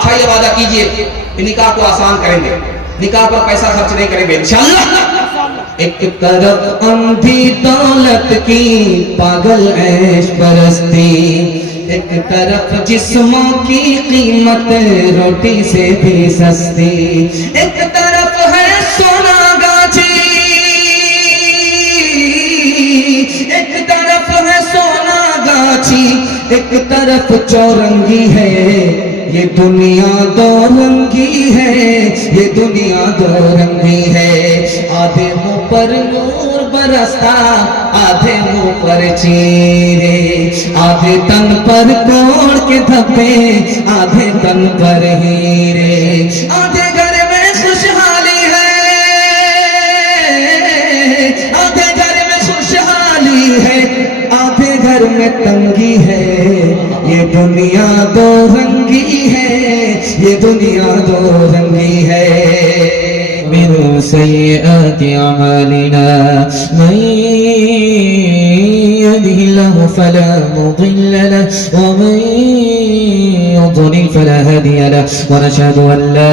उठाइए, वादा कीजिए कि निकाह को आसान करेंगे, निकाह पर पैसा खर्च नहीं करेंगे इंशाअल्लाह। एक तरफ अंधी दौलत की पागल ऐश परस्ती, एक तरफ जिस्मों की कीमत रोटी से भी सस्ती, एक तरफ है सोना गाछी, एक तरफ है सोना गाछी, एक तरफ चौरंगी है, ये दुनिया दो रंगी है, ये दुनिया दो रंगी है। आधे मुंह पर नूर बरसता, आधे मुंह पर चीरे, आधे तन पर कोड़ के धब्बे, आधे तन पर हीरे। आधे घर में खुशहाली है, आधे घर में खुशहाली है, आधे घर में तंगी है, ये दुनिया दो रंगी है, ये दुनिया दो रंगी है। मिन सय्यिआति अमालिना मन यहदिहिल्लाहु फला मुदिल्ल लहु व मन युद्लिल फला हादिय लहु व नशहदु अन ला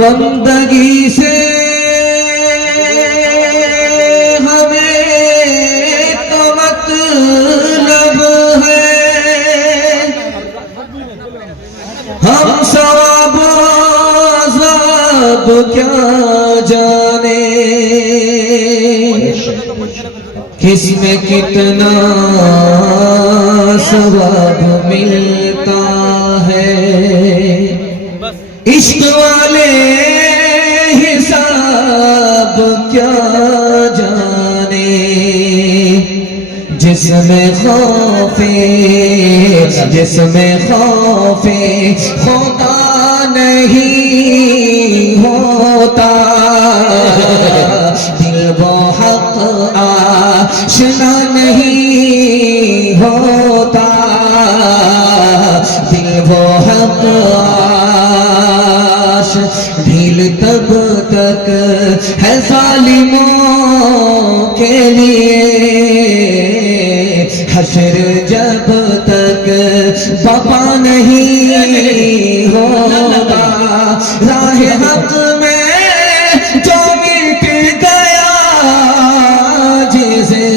बंदगी से हम सब आज़ाद क्या जाने, किसमें कितना सवाब मिलता है। इश्क वाले हिसाब क्या जाने, जिसमें खौफे खुदा नहीं होता, दिल वो हक आशना नहीं होता, दिल वो हक आश ढील तब तक है जालिमों के लिए, हश्र जब तक बपा नहीं होगा। राह हक में जो मिट गया जिसे,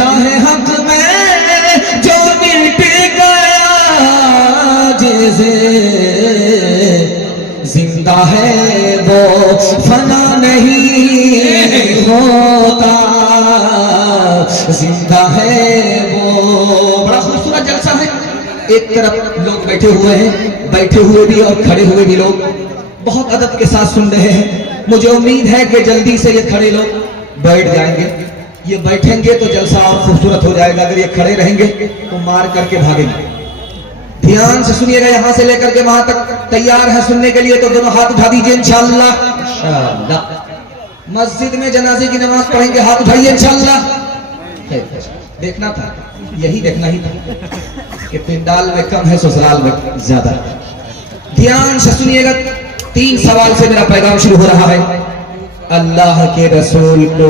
राह हक में जो मिट गया जिसे, जिंदा है वो फना नहीं होता, जिंदा है वो। बड़ा खूबसूरत जलसा है। एक तरफ लोग बैठे हुए हैं, बैठे हुए भी और खड़े हुए भी लोग बहुत अदब के साथ सुन रहे हैं। मुझे उम्मीद है कि जल्दी से ये खड़े लोग बैठ जाएंगे। ये बैठेंगे तो जलसा और खूबसूरत हो जाएगा, अगर ये खड़े रहेंगे तो मार करके भागेंगे। ध्यान से सुनिएगा, यहां से लेकर के वहां तक तैयार है सुनने के लिए तो दोनों हाथ उठा दीजिए इंशाअल्लाह। मस्जिद में जनाजे की नमाज पढ़ेंगे, हाथ उठाइए इंशाअल्लाह। देखना था, यही देखना ही था कि पिंडाल में कम है ससुराल में ज्यादा। ध्यान से सुनिएगा, 3 सवाल से मेरा पैगाम शुरू हो रहा है। अल्लाह के रसूल को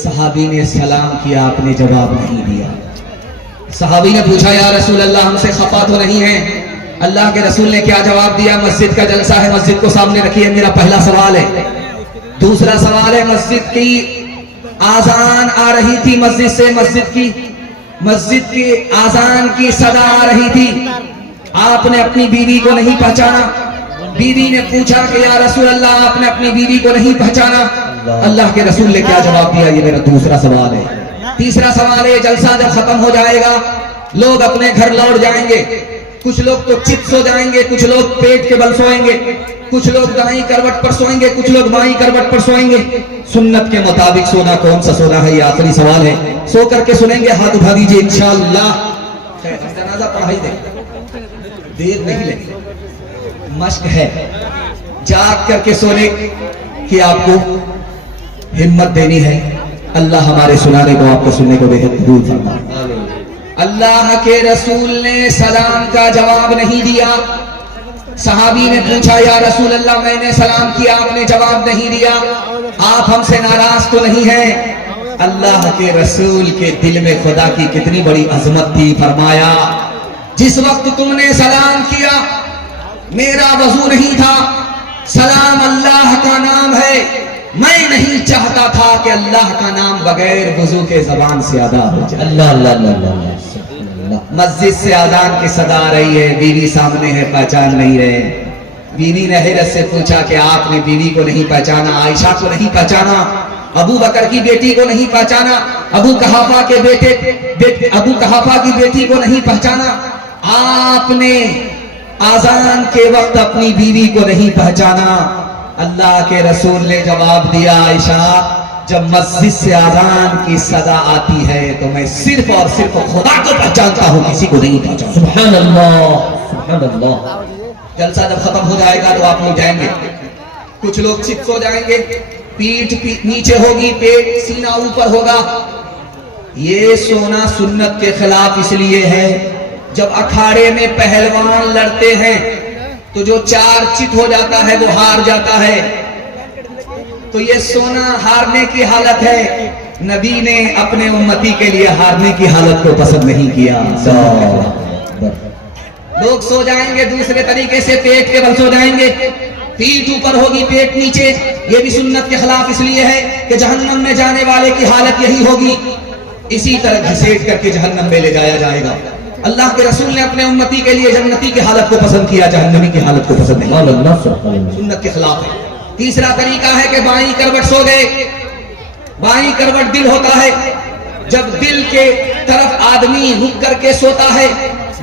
सहाबी ने सलाम किया, आपने जवाब नहीं दिया। सहाबी ने पूछा या रसूल अल्लाह हमसे खफा तो नहीं है? अल्लाह के रसूल ने क्या जवाब दिया? मस्जिद का जलसा है, मस्जिद को सामने रखिए, मेरा पहला सवाल है। दूसरा सवाल है, मस्जिद की आजान आ रही थी, मस्जिद से मस्जिद की आजान की सदा आ रही थी। आपने अपनी बीवी को नहीं पहचाना। बीवी ने पूछा कि या रसूल अल्लाह, आपने अपनी बीवी को नहीं पहचाना। अल्लाह के रसूल ने क्या जवाब दिया? ये मेरा दूसरा सवाल है। तीसरा सवाल है, जलसा जब खत्म हो जाएगा, लोग अपने घर लौट जाएंगे। कुछ लोग तो चित सो जाएंगे, कुछ लोग पेट के बल सोएंगे, कुछ लोग दाईं करवट पर सोएंगे, कुछ लोग बाईं करवट पर सोएंगे। सुन्नत के मुताबिक सोना कौन सा सोना है? ये आखिरी सवाल है। सो करके सुनेंगे, हाथ उठा दीजिए इंशाअल्लाह। जनाजा पढ़ाई दे, देर नहीं लगी, मश्क है। जाग करके सोने की आपको हिम्मत देनी है। अल्लाह हमारे सुनाने को, आपको सुनने को बेहद कबूल फरमाए। अल्लाह के रसूल ने सलाम का जवाब नहीं दिया। सहाबी ने पूछा, या रसूल अल्लाह, मैंने सलाम किया, आपने जवाब नहीं दिया, आप हमसे नाराज तो नहीं हैं? अल्लाह के रसूल के दिल में खुदा की कितनी बड़ी अजमत थी। फरमाया, जिस वक्त तुमने सलाम किया मेरा वजू नहीं था, सलाम अल्लाह का नाम है, मैं नहीं चाहता था कि अल्लाह का नाम बगैर वजू के जबान से अदा हो जाए। अल्लाह अल्लाह अल्लाह। मस्जिद से अजान की सदा आ रही है, बीवी सामने है, पहचान नहीं रहे। बीवी ने हैरत से पूछा कि आपने बीवी को नहीं पहचाना, आयशा को नहीं पहचाना, अबू बकर की बेटी को नहीं पहचाना, अबू कहाफा की बेटी को नहीं पहचाना, आपने आजान के वक्त अपनी बीवी को नहीं पहचाना। अल्लाह के रसूल ने जवाब दिया, आयशा, जब मस्जिद से आजान की सदा आती है तो मैं सिर्फ और सिर्फ खुदा को पहचानता हूँ, किसी को नहीं पहचानता। सुभान अल्लाह, सुभान अल्लाह। जलसा जब खत्म हो जाएगा तो आप लोग जाएंगे, कुछ लोग चित हो जाएंगे, पीठ नीचे होगी, पेट सीना ऊपर होगा। ये सोना सुन्नत के खिलाफ इसलिए है, जब अखाड़े में पहलवान लड़ते हैं तो जो चार चित हो जाता है वो हार जाता है। तो ये सोना हारने की हालत है। नबी ने अपने उम्मती के लिए हारने की हालत को पसंद नहीं किया। लोग सो जाएंगे दूसरे तरीके से, पेट के बल सो जाएंगे, पीठ ऊपर होगी, पेट नीचे। ये भी सुन्नत के खिलाफ इसलिए है कि जहन्नम में जाने वाले की हालत यही होगी, इसी तरह घसीट करके जहन्नम में ले जाया जाएगा। अल्लाह के रसूल ने अपने उम्मती के लिए जन्नती की हालत को पसंद किया, जहन्नमी की हालत को पसंद नहीं। सुन्नत के खिलाफ है। तीसरा तरीका है कि बाईं करवट सो गए। बाईं करवट दिल होता है, जब दिल के तरफ आदमी रुक करके सोता है,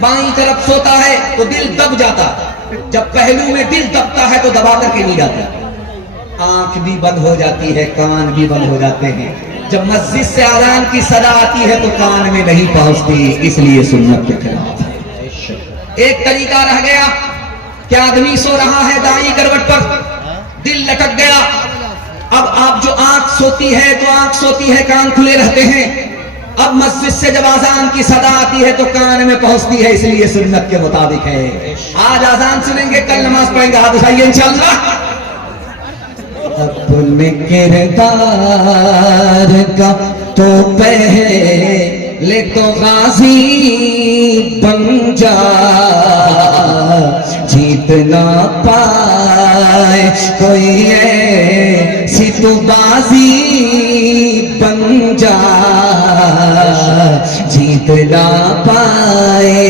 बाईं तरफ सोता है तो दिल दब जाता है। जब पहलू में दिल दबता है तो दबा करके नहीं जाता। आंख भी बंद हो जाती है, कान भी बंद हो जाते हैं। जब मस्जिद से आजान की सदा आती है तो कान में नहीं पहुंचती, इसलिए सुन्नत के खिलाफ है। एक तरीका रह गया कि आदमी सो रहा है दाईं करवट पर, दिल लटक गया। अब आप जो आंख सोती है तो आंख सोती है, कान खुले रहते हैं। अब मस्जिद से जब आजान की सदा आती है तो कान में पहुंचती है, इसलिए सुन्नत के मुताबिक है। आज आजान सुनेंगे, कल नमाज पढ़ेंगे, हाथ उठाइए इंशाअल्लाह। अपने किरदार का तो पहले तो गाजी बन जा, जीत ना पाए कोई ऐसी तो बाजी बन जा, जीत ना पाए।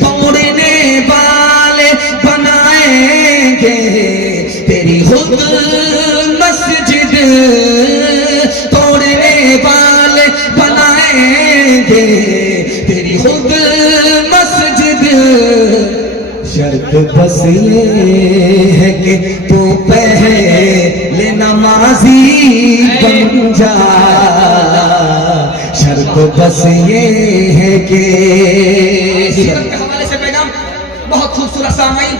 तोड़ने वाले बनाएंगे तेरी खुद मस्जिद, तोड़ने वाले बनाएंगे तेरी खुद मस्जिद। शर्त बस ये है कि तू पहले नमाजी बन जा, शर्त बस ये है कि। सीरत के हवाले से पैगाम बहुत खूबसूरत सामाईन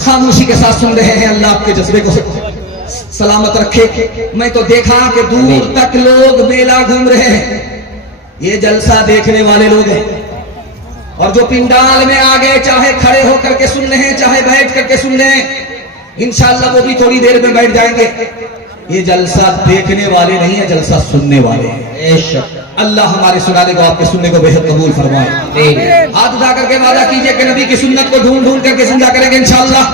खामोशी के साथ सुन रहे हैं। अल्लाह आपके जज्बे को सलामत रखे। मैं तो देखा कि दूर तक लोग मेला घूम रहे हैं, ये जलसा देखने वाले लोग हैं। और जो पिंडाल में आ गए, चाहे खड़े होकर के सुन रहे हैं, चाहे बैठ करके सुन रहे हैं, इंशाअल्लाह वो भी थोड़ी देर में बैठ जाएंगे। ये जलसा देखने वाले नहीं है, जलसा सुनने वाले हैं। अल्लाह हमारे सुनाने को, आपके सुनने को बेहद कबूल फरमाए। हाथ उठा करके वादा कीजिए कि नबी की सुन्नत को ढूंढ ढूंढ करके जिंदा करेंगे इंशाअल्लाह।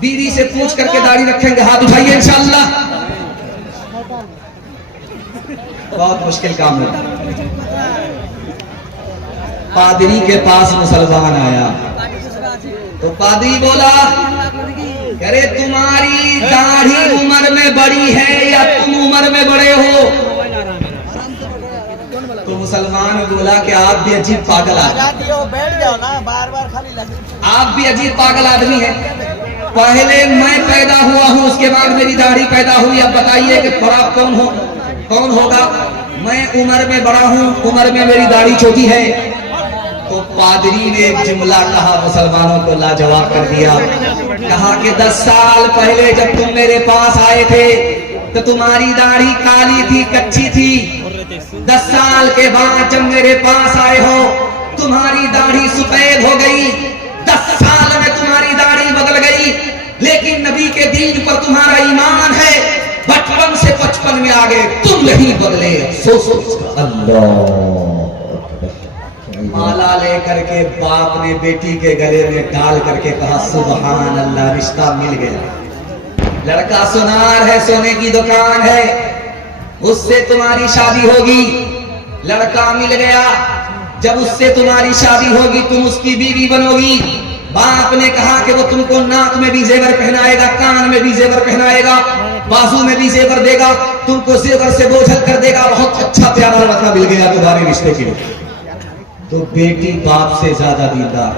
बीवी से पूछ करके दाढ़ी रखेंगे, हाथ उठाइए इंशाअल्लाह। बहुत मुश्किल काम होता। पादरी के पास मुसलमान आया तो पादरी बोला, अरे तुम्हारी दाढ़ी उम्र में बड़ी है या तुम उम्र में बड़े हो? तो मुसलमान बोला कि आप भी अजीब पागल आदमी, बैठ जाओ ना, बार-बार खाली लगे। आप भी अजीब पागल आदमी हैं। पहले मैं पैदा हुआ हूँ, उसके बाद मेरी दाढ़ी पैदा हुई, अब बताइए कि बड़ा कौन होगा? मैं उम्र में बड़ा हूँ, उम्र में मेरी दाढ़ी छोटी है। तो पादरी ने एक जुमला कहा, मुसलमानों को लाजवाब कर दिया। कहा कि 10 साल पहले जब तुम मेरे पास आए थे तो तुम्हारी दाढ़ी काली थी, कच्ची थी। 10 साल के बाद जब मेरे पास आए हो तुम्हारी दाढ़ी सफेद हो गई। 10 साल में तुम्हारी दाढ़ी बदल गई, लेकिन नबी के दीन पर तुम्हारा ईमान है। बचपन से 55 में आ गए, तुम नहीं बदले। अल्लाह। माला लेकर के बाप ने बेटी के गले में डाल करके कहा, सुभान अल्लाह, रिश्ता मिल गया। लड़का सुनार है, सोने की दुकान है, उससे तुम्हारी शादी होगी। लड़का मिल गया, जब उससे तुम्हारी शादी होगी तुम उसकी बीवी बनोगी। बाप ने कहा कि वो तुमको नाक में भी जेवर पहनाएगा, कान में भी जेवर पहनाएगा, बाजू में भी जेवर देगा, तुमको जेवर से बोझल कर देगा। बहुत अच्छा प्यारा लड़का मिल गया तुम्हारे रिश्ते के लिए। तो बेटी बाप से ज्यादा दीनदार।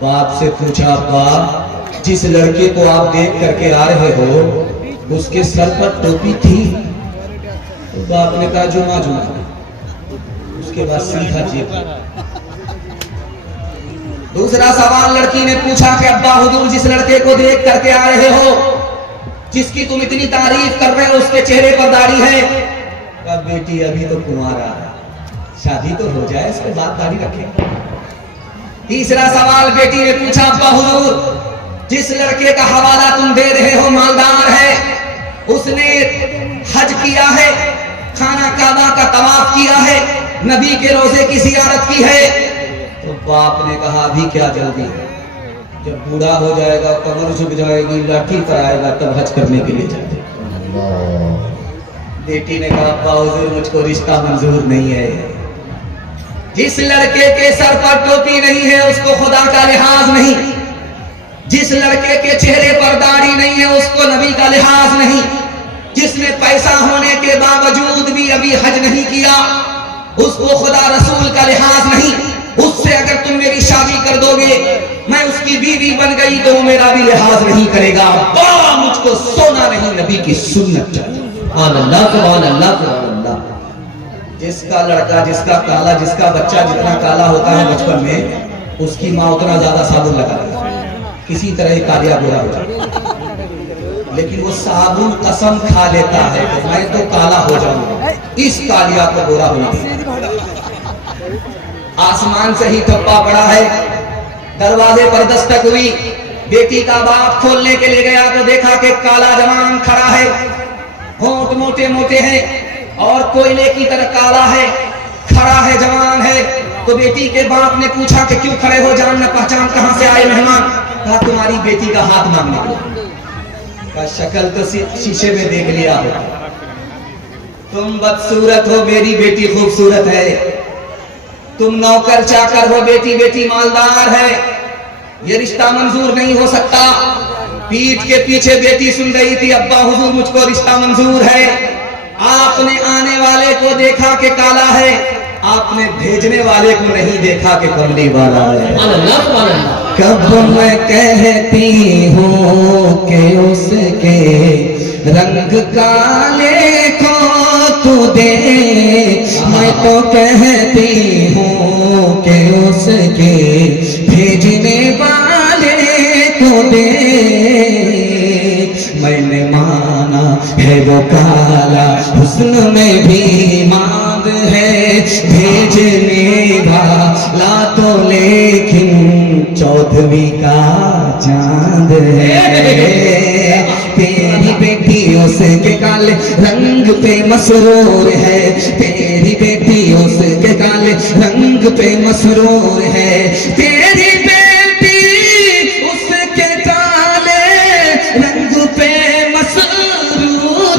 बाप से पूछा, बाप जिस लड़के को आप देख करके आ रहे हो उसके सर पर टोपी थी? तो बाप ने कहा, जुमा जुमा। उसके बाद सीधा जेब। दूसरा सवाल लड़की ने पूछा कि अब्बा हुजूर जिस लड़के को देख करके आ रहे हो, जिसकी तुम इतनी तारीफ कर रहे हो, उसके चेहरे पर दाढ़ी है? कहा, बेटी अभी तो कुंवारा है, शादी तो हो जाए उसके बाद दाढ़ी रखें। तीसरा सवाल बेटी ने पूछा, अब्बा हुजूर जिस लड़के का हवाला तुम दे रहे हो मालदार है, उसने हज किया है, खाना काबा का तवाफ किया है, नबी के रोजे की जियारत की है? तो बाप ने कहा, अभी क्या जल्दी है, जब बूढ़ा हो जाएगा, कमर झुक जाएगी, लाठी पर आएगा, तब हज करने के लिए जाएगा। बेटी ने कहा, अब्बा हुजूर मुझको रिश्ता मंजूर नहीं है। जिस लड़के के सर पर टोपी नहीं है उसको खुदा का लिहाज नहीं, जिस लड़के के चेहरे पर दाढ़ी नहीं है उसको नबी का लिहाज नहीं, जिसने पैसा होने के बावजूद भी अभी हज नहीं किया उसको खुदा रसूल का लिहाज नहीं। उससे अगर तुम मेरी शादी कर दोगे, मैं उसकी बीवी बन गई तो वो मेरा भी लिहाज नहीं करेगा। मुझको सोना नहीं, नबी की सुन्नत चाहिए। अल्लाह सुभान अल्लाह सुभान अल्लाह। जिसका लड़का, जिसका काला, जिसका बच्चा जितना काला होता है बचपन में, उसकी माँ उतना ज्यादा साबुन लगाती है, किसी तरह कालिया गोरा हो जाए। लेकिन वो साबुन कसम खा लेता है कि मैं तो काला हो जाऊंगा, इस कालिया को गोरा होना। आसमान से ही थप्पा पड़ा है, दरवाजे पर दस्तक हुई, बेटी का बाप खोलने के लिए गया तो देखा कि काला जवान खड़ा है, होंठ मोटे मोटे हैं और कोयले की तरह काला है, खड़ा है, जवान है। तो बेटी के बाप ने पूछा कि क्यों खड़े हो, जान न पहचान कहां से आए मेहमान? कहा, तुम्हारी बेटी का हाथ मांगने के लिए। का शक्ल तो शीशे में देख लिया हो, तुम बदसूरत हो, मेरी बेटी खूबसूरत है। तुम नौकर चाकर हो, बेटी मालदार है, ये रिश्ता मंजूर नहीं हो सकता। पीठ के पीछे बेटी सुन रही थी, अब्बा हुजूर मुझको रिश्ता मंजूर है। आपने आने वाले को देखा कि काला है, आपने भेजने वाले को नहीं देखा कि कमली वाला है। कब मैं कहती हूँ कि उसके रंग काले को तू दे, मैं तो कहती हूँ कि उसके भेजने वाले को दे। मैंने माना है वो काला, हुस्न में भी मांग है, भेजने वाला तो लेकिन चौधरी का चांद है। तेरी बेटी उसके काले रंग पे मसरूर है, तेरी बेटी उसके काले रंग पे मसरूर है, तेरी बेटी उसके काले रंग पे मसरूर है।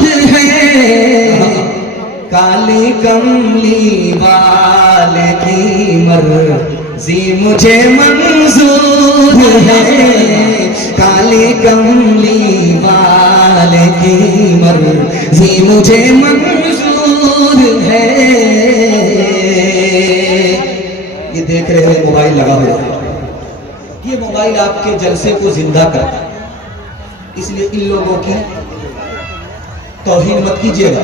काली कमली वाले की मर्जी मुझे मंजूर है, काली कमली वाले की मर्जी मुझे मंजूर है। ये देख रहे हैं मोबाइल लगा हुआ है, ये मोबाइल आपके जलसे को जिंदा करता है, इसलिए इन लोगों की तौहीन मत कीजिएगा,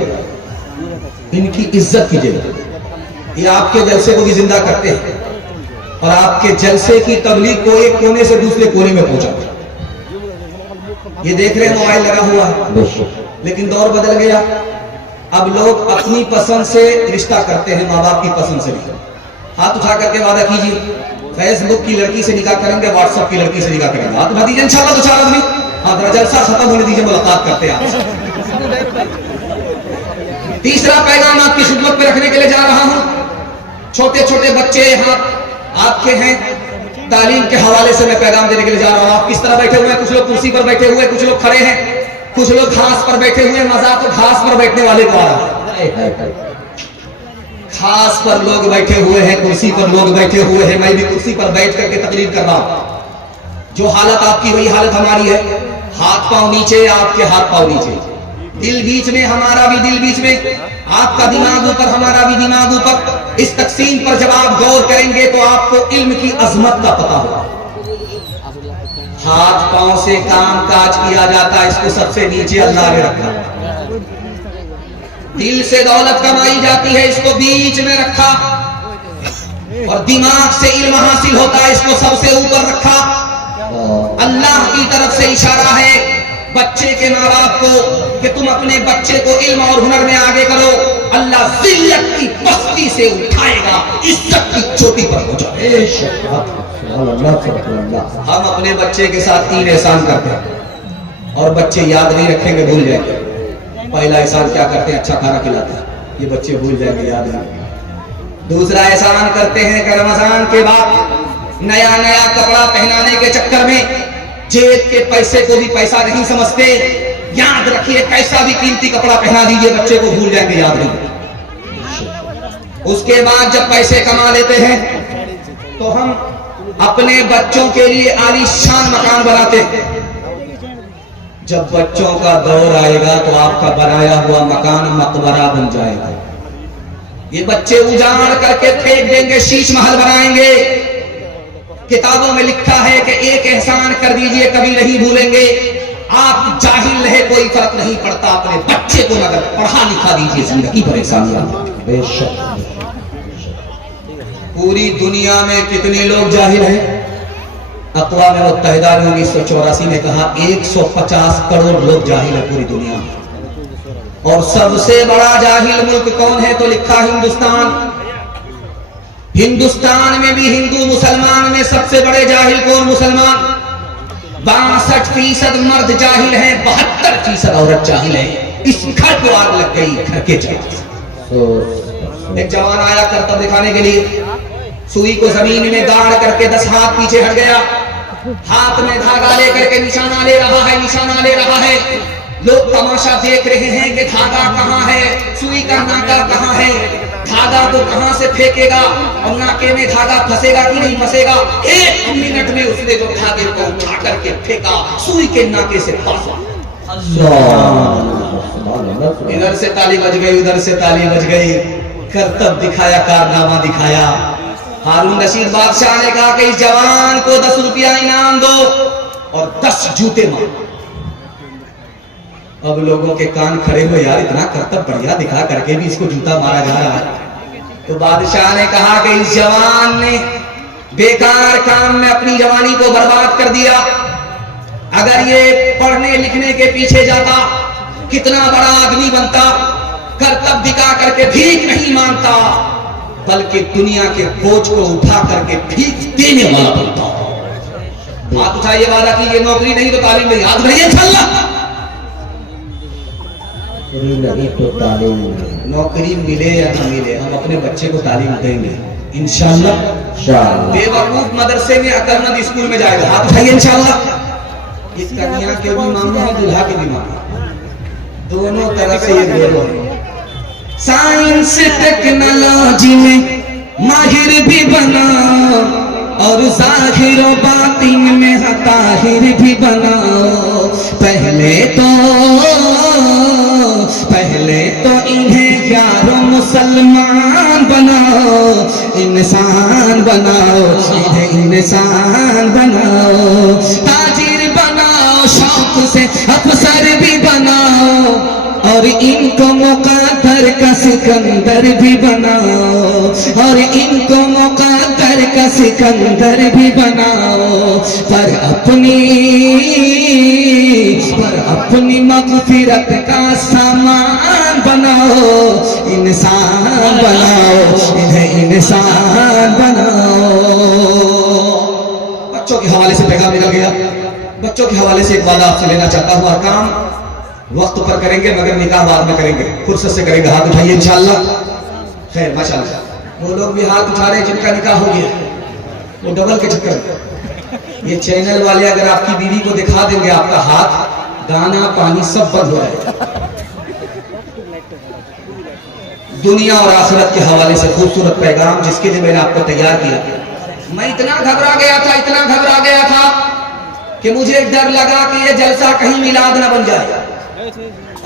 इनकी इज्जत कीजिएगा। ये आपके जलसे को भी जिंदा करते हैं और आपके जलसे की तबलीग को एक कोने से दूसरे कोने में पहुंचाते हैं। ये देख रहे हैं मोबाइल लगा हुआ है, लेकिन दौर बदल गया। अब लोग अपनी पसंद से रिश्ता करते हैं, माँ बाप की पसंद से नहीं। हाथ उठा करके वादा कीजिए, फेसबुक की लड़की से निकाह करेंगे, व्हाट्सएप की लड़की से निकाह करेंगे। हाथ उठा दीजिए इंशाल्लाह तो 4 आदमी। हाँ, जलसा खत्म होने दीजिए, मुलाकात करते हैं आपसे। तीसरा पैगाम आपकी खिदमत में रखने के लिए जा रहा हूं। छोटे छोटे बच्चे यहाँ आपके हैं, तालीम के हवाले से मैं पैगाम देने के लिए जा रहा हूं। आप किस तरह बैठे हुए हैं, कुछ लोग कुर्सी पर बैठे हुए, कुछ लोग खड़े हैं, कुछ लोग घास पर बैठे हुए। मजा तो घास पर बैठने वाले को आ रहा है। घास पर लोग बैठे हुए हैं, कुर्सी पर लोग बैठे हुए हैं। मैं भी कुर्सी पर बैठ करके तकरीर कर रहा हूं। जो हालत आपकी वही हालत हमारी है। हाथ पांव नीचे, आपके हाथ पांव नीचे, दिल बीच में, हमारा भी दिल बीच में, आपका दिमाग ऊपर, हमारा भी दिमाग ऊपर। इस तकसीम पर जब आप गौर करेंगे तो आपको इल्म की अजमत का पता होगा। हाथ पांव से काम काज किया जाता है, इसको सबसे नीचे अल्लाह ने रखा। दिल से दौलत कमाई जाती है, इसको बीच में रखा। और दिमाग से इल्म हासिल होता है, इसको सबसे ऊपर रखा। अल्लाह की तरफ से इशारा है बच्चे के माँ बाप को कि तुम अपने बच्चे को इल्म और हुनर में आगे करो। अल्लाह जिल्लत की पस्ती से उठाएगा, इज्जत की चोटी पर पहुंचाएगा। हम अपने बच्चे के साथ 3 एहसान करते हैं और बच्चे याद नहीं रखेंगे, भूल जाएंगे। पहला एहसान क्या करते हैं, अच्छा खाना खिलाते हैं, ये बच्चे भूल जाएंगे, याद नहीं। दूसरा एहसान करते हैं कि रमजान के बाद नया नया कपड़ा पहनाने के चक्कर में जेब के पैसे को भी पैसा नहीं समझते। याद रखिए, कैसा भी कीमती कपड़ा पहना दीजिए, बच्चे को भूल जाएंगे, याद नहीं। उसके बाद जब पैसे कमा लेते हैं तो हम अपने बच्चों के लिए आलीशान मकान बनाते हैं। जब बच्चों का दौर आएगा तो आपका बनाया हुआ मकान मकबरा बन जाएगा। ये बच्चे उजाड़ करके फेंक देंगे, शीश महल बनाएंगे। किताबों में लिखा है कि एक एहसान कर दीजिए, कभी नहीं भूलेंगे। आप जाहिल रहे, कोई फर्क नहीं पड़ता, अपने बच्चे को मगर पढ़ा लिखा दीजिए, जिंदगी पर एहसान याद। बेशक पूरी दुनिया में कितने लोग जाहिल हैं? अक़वाम मुत्तहिदा ने 1984 में कहा 150 करोड़ लोग जाहिल है पूरी दुनिया में। और सबसे बड़ा जाहिल मुल्क कौन है? तो लिखा हिंदुस्तान। हिंदुस्तान में भी हिंदू मुसलमान में सबसे बड़े जाहिल कौन? मुसलमान। 62% मर्द जाहिल हैं, 72% औरत जाहिल है। इस घर को आग लग गई, घर के एक जवान आया करतब दिखाने के लिए, सुई को जमीन में गाड़ करके 10 हाथ पीछे हट गया, हाथ में धागा लेकर के निशाना ले रहा है, निशाना ले रहा है। लोग तमाशा देख रहे हैं कि धागा कहाँ है, सुई का नाका कहाँ है, धागा को कहां से फेंकेगा और नाके में धागा फंसेगा कि नहीं फंसेगा। 1 मिनट में उसने जो धागे को उठा करके फेंका, सुई के नाके से फंसा। इधर से ताली बज गई, उधर से ताली बज गई। करतब दिखाया, कारनामा दिखाया। हारून रशीद बादशाह ने कहा कि इस जवान को 10 रुपया इनाम दो और 10 जूते मारो। अब लोगों के कान खड़े हुए, यार इतना करतब बढ़िया दिखा करके भी इसको जूता मारा जा रहा है। तो बादशाह ने कहा कि इस जवान ने बेकार काम में अपनी जवानी को बर्बाद कर दिया। अगर ये पढ़ने लिखने के पीछे जाता, कितना बड़ा आदमी बनता। करतब दिखा करके भीख नहीं मांगता, बल्कि दुनिया के बोझ को उठा करके भीख देने वाला बनता। हाथ उठाइए, वादा कीजिए, नौकरी नहीं तो तालीम नहीं। हाथ उठाइए, इंशाअल्लाह। नौकरी मिले या ना मिले, हम अपने बच्चे को तालीम देंगे इंशाअल्लाह। बेवकूफ मदरसे में, अकलमंद स्कूल में जाएगा। हाथ उठाइए, इंशाअल्लाह। इस कन्या के भी मामला है, दुल्हा के भी मामला, दोनों तरफ से ये बोलो है। साइंस टेक्नोलॉजी में माहिर भी बना और जाहिर व बातिन में ताहिर भी बना। पहले तो इन्हें यारो मुसलमान बनाओ, इंसान बनाओ, इन्हें इंसान बनाओ, ताजिर बनाओ, शौक से अफसर भी बनाओ और इनको मुक़द्दर का सिकंदर भी बनाओ, और इनको मुक़द्दर का सिकंदर भी बनाओ। पर अपनी मग़फ़िरत का सामान बनाओ, इंसान बनाओ, इन्हें इंसान बनाओ। बच्चों के हवाले से पैगाम निकल गया। बच्चों के हवाले से एक वादा आपसे लेना चाहता हूँ। काम वक्त पर करेंगे मगर निकाह बाद में करेंगे, फुर्सत से करेंगे। हाथ उठाइए इंशाअल्लाह। खैर माशाअल्लाह। वो लोग भी हाथ उठा रहे जिनका निकाह हो गया, वो डबल के चक्कर में। ये चैनल वाले अगर आपकी बीवी को दिखा देंगे आपका हाथ, दाना पानी सब बंद हो जाएगा। दुनिया और आखिरत के हवाले से खूबसूरत पैगाम जिसके लिए मैंने आपको तैयार किया। मैं इतना घबरा गया था कि मुझे डर लगा कि ये जलसा कहीं मिलाद ना बन जाए।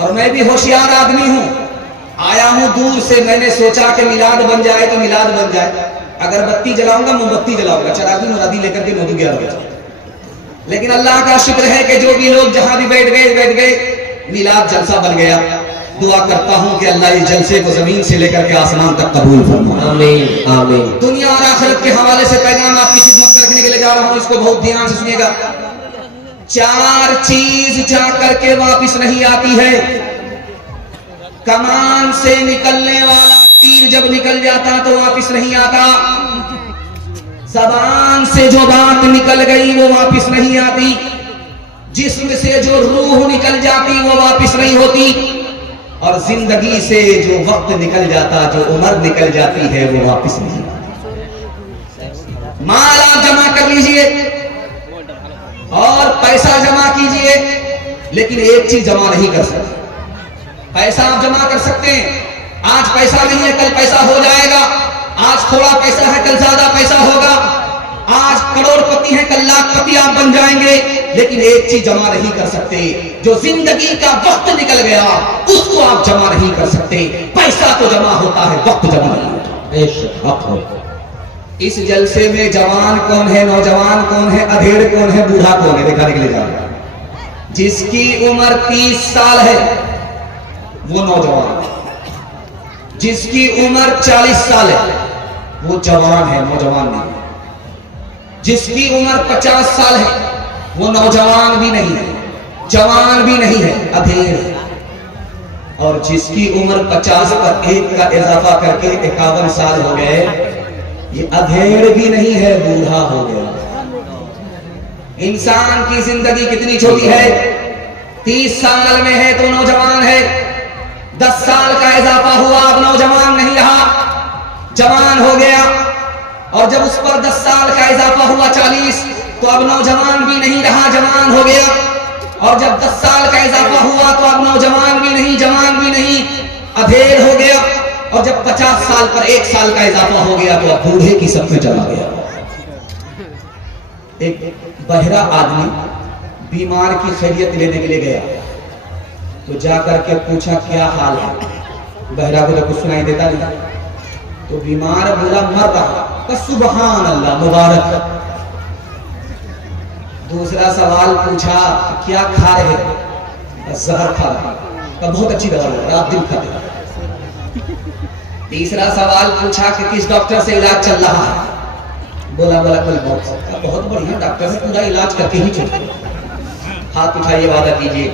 और मैं भी होशियार आदमी हूँ, आया हूँ दूर से। मैंने सोचा कि मिलाद बन जाए तो मिलाद बन जाए। अगर बत्ती जलाऊंगा, मोमबत्ती जलाऊंगा, चरागी मुरादी लेकर के 9-11 बजे। लेकिन अल्लाह का शुक्र है कि जो भी लोग जहां भी बैठ गए, मिलाद जलसा बन गया। दुआ करता हूं कि अल्लाह इस जलसे को जमीन से लेकर के आसमान तक कबूल फरमाए। आमीन आमीन। दुनिया और आखिरत के हवाले से पैगाम आपकी खिदमत में रखने के लिए जा रहा हूं, इसको बहुत ध्यान से सुनिएगा। 4 चीज जा करके वापिस नहीं आती है। कमान से निकलने वाला तीर जब निकल जाता तो वापिस नहीं आता। ज़बान से जो बात निकल गई वो वापिस नहीं आती। जिस्म से जो रूह निकल जाती वो वापिस नहीं होती। और जिंदगी से जो वक्त निकल जाता, जो उम्र निकल जाती है, वो वापिस नहीं आती। माल आप जमा कर लीजिए और पैसा जमा कीजिए, लेकिन एक चीज जमा नहीं कर सकते। पैसा आप जमा कर सकते हैं, आज पैसा नहीं है कल पैसा हो जाएगा। आज थोड़ा पैसा है कल ज्यादा पैसा होगा। आज करोड़पति है कल लाखपति आप बन जाएंगे। लेकिन एक चीज जमा नहीं कर सकते, जो जिंदगी का वक्त निकल गया उसको आप जमा नहीं कर सकते। पैसा तो जमा होता है, वक्त जमा नहीं होता। इस जलसे में जवान कौन है, नौजवान कौन है, अधेड़ कौन है, बूढ़ा कौन है, दिखाने के लिए जा रहा है। जिसकी उम्र 30 साल है वो नौजवान है, जिसकी उम्र 40 साल है वो जवान है, नौजवान नहीं। जिसकी उम्र 50 साल है वो नौजवान भी नहीं है, जवान भी नहीं है, अधेड़ है। और जिसकी उम्र 50 पर 1 का इजाफा करके 51 साल हो गए, ये अधेड़ भी नहीं है, बूढ़ा हो गया। इंसान की जिंदगी कितनी छोटी है। 30 साल में है तो नौजवान है, 10 साल का इजाफा हुआ अब नौजवान नहीं रहा, जवान हो गया। और जब उस पर 10 साल का इजाफा हुआ 40, तो अब नौजवान भी नहीं रहा, जवान हो गया। और जब 10 साल का इजाफा हुआ तो अब नौजवान भी नहीं, जवान भी नहीं, अधेड़ हो गया। और जब 50 साल पर 1 साल का इजाफा हो गया तो अब बूढ़े की सब में चला गया। एक बहरा आदमी बीमार की खैरियत लेने के लिए गया, तो जाकर के पूछा क्या हाल है। बहरा को तो कुछ सुनाई देता नहीं, तो बीमार बोला मर रहा, तो सुबहान अल्लाह, मुबारक। दूसरा सवाल पूछा क्या खा रहे, जहर खा रहे, तो बहुत अच्छी दवा है, आप दिन खाते। तीसरा सवाल पूछा कि किस डॉक्टर से इलाज चल रहा है, बोला कोई बहुत बढ़िया डॉक्टर है, पूरा इलाज करके ही चलते। हाथ उठाइए, वादा कीजिए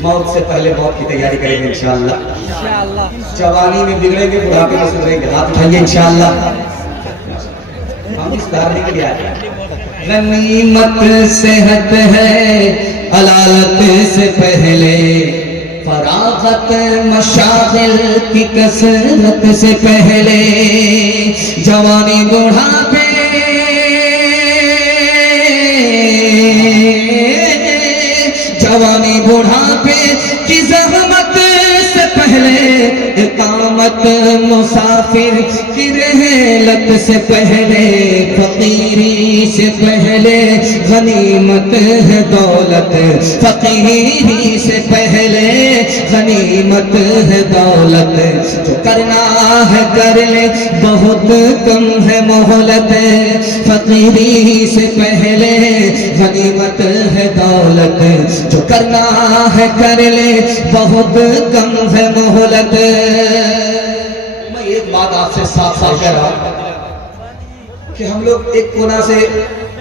मौत से पहले मौत की तैयारी करेंगे इंशाअल्लाह। जवानी में बिगड़ेंगे, बुढ़ापे में सुधरेंगे। हाथ उठाइए इंशाअल्लाह। हम इस धारणे के लिए आए। गनीमत सेहत है अलालत से पहले, फरागत मशागिल की कसरत से पहले, जवानी बुढ़ापे जवानी बुढ़ापे की ज़हमत से पहले, पहले इकामत मुसाफिर की रहलत से पहले फकीरी से पहले गनीमत है दौलत फकीरी से पहले गनीमत है दौलत जो करना है कर ले बहुत कम है मोहलत फकीरी से पहले गनीमत है दौलत जो करना है कर ले बहुत कम है मोहलत। मैं एक बात आपसे साफ साफ कह रहा हूं कि हम लोग एक कोना से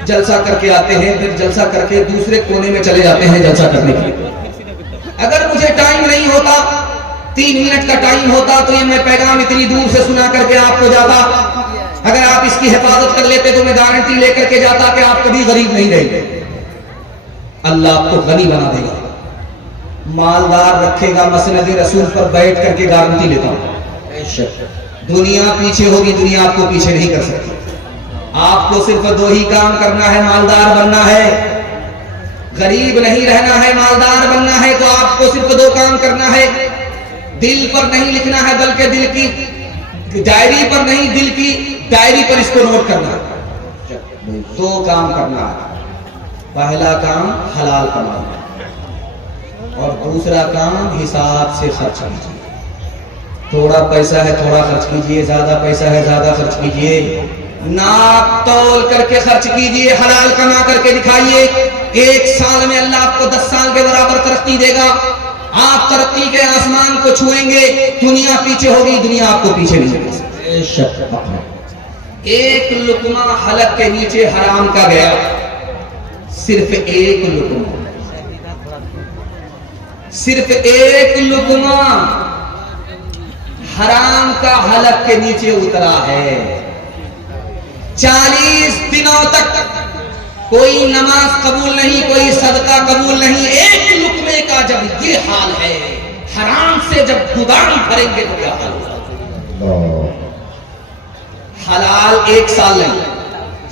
जलसा करके आते हैं फिर जलसा करके दूसरे कोने में चले जाते हैं जलसा करने के लिए। अगर मुझे टाइम नहीं होता 3 मिनट का टाइम होता तो ये मैं पैगाम इतनी दूर से सुना करके आपको जाता। अगर आप इसकी हिफाजत कर लेते तो मैं गारंटी लेकर के जाता कि आप कभी गरीब नहीं रहेंगे। अल्लाह आपको गनी बना देगा, मालदार रखेगा। मसनद रसूल पर बैठ करके गारंटी लेता हूं। दुनिया पीछे होगी, दुनिया आपको पीछे नहीं कर सकती। आपको सिर्फ 2 ही काम करना है, मालदार बनना है, गरीब नहीं रहना है, मालदार बनना है। तो आपको सिर्फ 2 काम करना है। दिल पर नहीं लिखना है बल्कि दिल की डायरी पर नहीं, दिल की डायरी पर इसको नोट करना है। 2 काम करना है। पहला काम हलाल कमाना और दूसरा काम हिसाब से खर्च कीजिए। थोड़ा पैसा है थोड़ा खर्च कीजिए, ज्यादा पैसा है ज्यादा खर्च कीजिए। नाप तोल करके खर्च कीजिए, हलाल कमा करके दिखाइए। 1 साल में अल्लाह आपको 10 साल के बराबर तरक्की देगा। आप तरक्की के आसमान को छुएंगे। दुनिया पीछे होगी, दुनिया आपको पीछे नहीं होगी। एक लुकमा हलक के नीचे हराम का गया, सिर्फ 1 लुकमा, सिर्फ 1 लुकमा हराम का हलक के नीचे उतरा है। 40 दिनों तक कोई नमाज कबूल नहीं, कोई सदका कबूल नहीं। 1 लुकमे का जब ये हाल है, हराम से जब गुदाम भरेंगे तो क्या हाल होगा। हलाल 1 साल नहीं,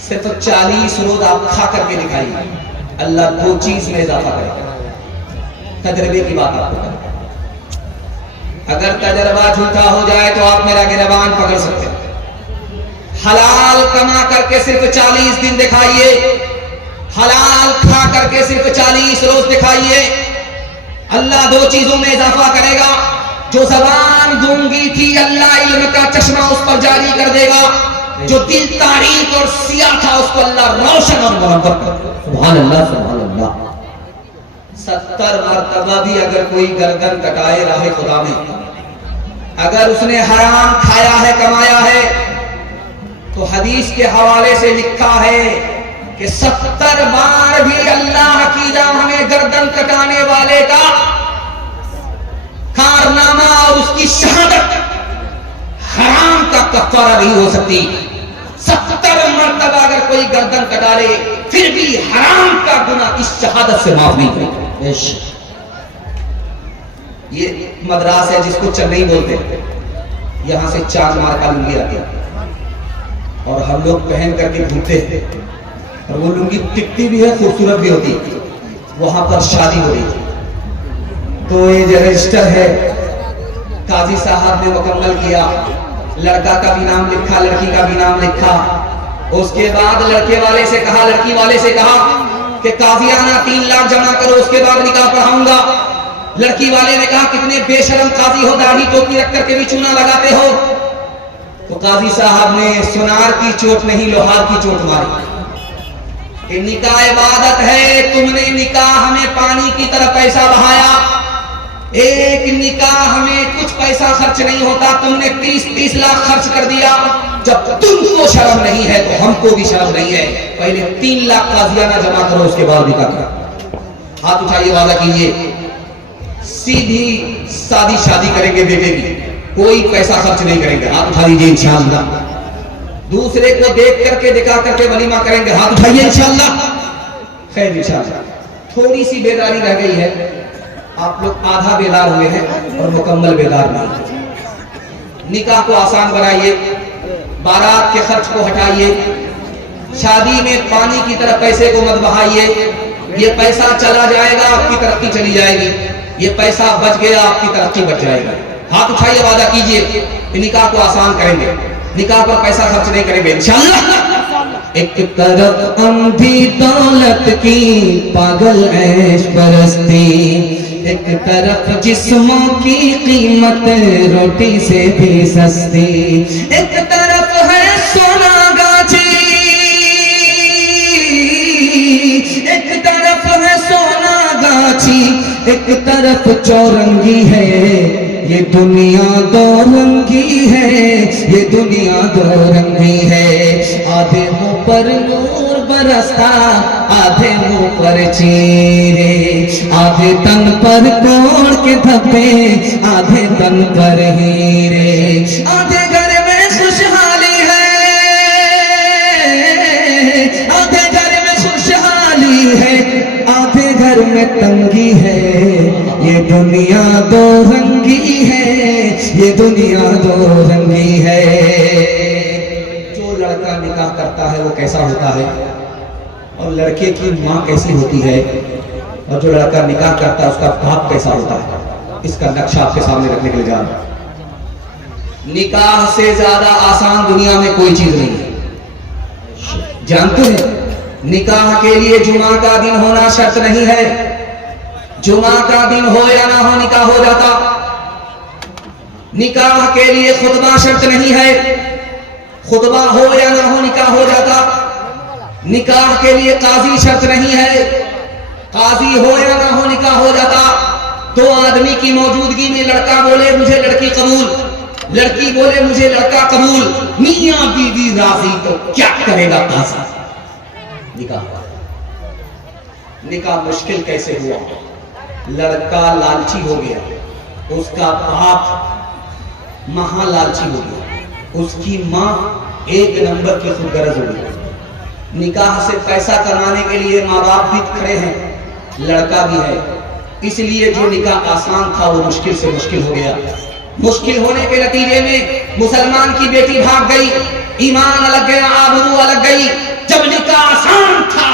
सिर्फ 40 रोज आप खा करके दिखाइए। अल्लाह 2 चीज में इजाफा करेगा। तजर्बे की बात आपको करें। अगर तजर्बा झूठा हो जाए तो आप मेरा गिरबान पकड़ सकते हैं। हलाल कमा करके सिर्फ 40 दिन दिखाइए, हलाल खा करके सिर्फ 40 रोज दिखाइए। अल्लाह 2 चीजों में इजाफा करेगा। जो ज़बान गूंगी थी, अल्लाह इल्म का चश्मा उस पर जारी कर देगा। जो दिल तारीक और सिया था, उसको अल्लाह रोशन और मुनव्वर कर देगा। सुभान अल्लाह, सुभान अल्लाह। 70 मरतबा भी अगर कोई गर्दन कटाए राह खुदा में, अगर उसने हराम खाया है, कमाया है, तो हदीस के हवाले से लिखा है कि 70 बार भी अल्लाह की राह में गर्दन कटाने वाले का कारनामा और उसकी शहादत हराम का कफारा नहीं हो सकती। 70 मरतबा अगर कोई गर्दन कटा ले फिर भी हराम का गुनाह इस शहादत से माफ नहीं होगा। ये मद्रास है जिसको चेन्नई बोलते हैं, यहां से 4 मार का लुंगी आती है और हम लोग पहन करके घूमते हैं। और वो लुंगी टिकती भी है, खूबसूरत भी होती है। वहां पर शादी हो रही थी तो ये जो रजिस्टर है काजी साहब ने मुकम्मल किया। लड़का का भी नाम लिखा, लड़की का भी नाम लिखा। उसके बाद लड़के वाले से कहा, लड़की वाले से कहा कि काजियाना 3 लाख जमा करो, उसके बाद निकाह पढ़ाऊंगा। लड़की वाले ने कहा कितने बेशरम काजी हो, दाढ़ी टोपी रख करके भी चूना लगाते हो। तो काजी साहब ने सुनार की चोट नहीं लोहार की चोट मारी कि निकाह इबादत है, तुमने निकाह में पानी की तरह पैसा बहाया। एक निकाह में कुछ पैसा खर्च नहीं होता, तुमने 30 लाख खर्च कर दिया। जब तुमको शर्म नहीं है तो हमको भी शर्म नहीं है। पहले 3 लाख काजियाना जमा करो, उसके बाद निकाह करो। हाथ उठाइए, वादा कीजिए सीधी सादी शादी करेंगे बेटे की, कोई पैसा खर्च नहीं करेंगे। हाथ उठा लीजिए इंशाअल्लाह। दूसरे को देख करके दिखा करके वलीमा करेंगे। हाथ उठाइए इंशाअल्लाह। खैर इंशाअल्लाह थोड़ी सी बेदारी रह गई है, आप लोग आधा बेदार हुए हैं और मुकम्मल बेदार नहीं। निकाह को आसान बनाइए, बारात के खर्च को हटाइए, शादी में पानी की तरह पैसे को मत बहाइए। ये पैसा चला जाएगा, आपकी तरक्की चली जाएगी। ये पैसा बच गया, आपकी तरक्की बच जाएगी। हाथ उठाइए, वादा कीजिए कि निकाह को आसान करेंगे, निकाह पर पैसा खर्च नहीं करेंगे इंशाअल्लाह। एक तरफ अंधी दौलत की पागल ऐश परस्ती, एक तरफ जिस्मों की कीमत रोटी से भी सस्ती, एक तरफ है सोना गाछी, एक तरफ है सोना गाछी, एक तरफ चौरंगी है, ये दुनिया दो रंगी है, ये दुनिया दो रंगी है। आधे मुंह पर नूर बरसता, आधे मुंह पर चीरे, आधे तन पर कोड़ के धब्बे, आधे तन पर हीरे, आधे घर में खुशहाली है, आधे घर में खुशहाली है, आधे घर में तंगी है, ये दुनिया दो रंगी है, ये दुनिया दो रंगी है। जो लड़का निकाह करता है वो कैसा होता है, और लड़के की माँ कैसी होती है, और जो लड़का निकाह करता है उसका बाप कैसा होता है, इसका नक्शा आपके सामने रखने के लिए जा रहा हूं। निकाह से ज्यादा आसान दुनिया में कोई चीज नहीं है। जानते हैं, निकाह के लिए जुमा का दिन होना शर्त नहीं है। जुमा का दिन हो या ना हो निकाह हो जाता। निकाह के लिए खुतबा शर्त नहीं है, खुतबा हो या ना हो निकाह हो जाता। निकाह के लिए काजी शर्त नहीं है, काजी हो या ना हो निकाह हो जाता। दो आदमी की मौजूदगी में लड़का बोले मुझे लड़की कबूल, लड़की बोले मुझे लड़का कबूल, मियां बीवी राजी, तो क्या करेगा काजी? निकाह। निकाह मुश्किल कैसे हुआ? लड़का लालची हो गया, उसका बाप महालालची हो गया, उसकी मां एक नंबर की खुदगर्ज हो गई। निकाह से पैसा कमाने के लिए माँ बाप भी खड़े हैं, लड़का भी है, इसलिए जो निकाह आसान था वो मुश्किल से मुश्किल हो गया। मुश्किल होने के नतीजे में मुसलमान की बेटी भाग गई, ईमान अलग गया, आबरू अलग गई। जब निकाह आसान था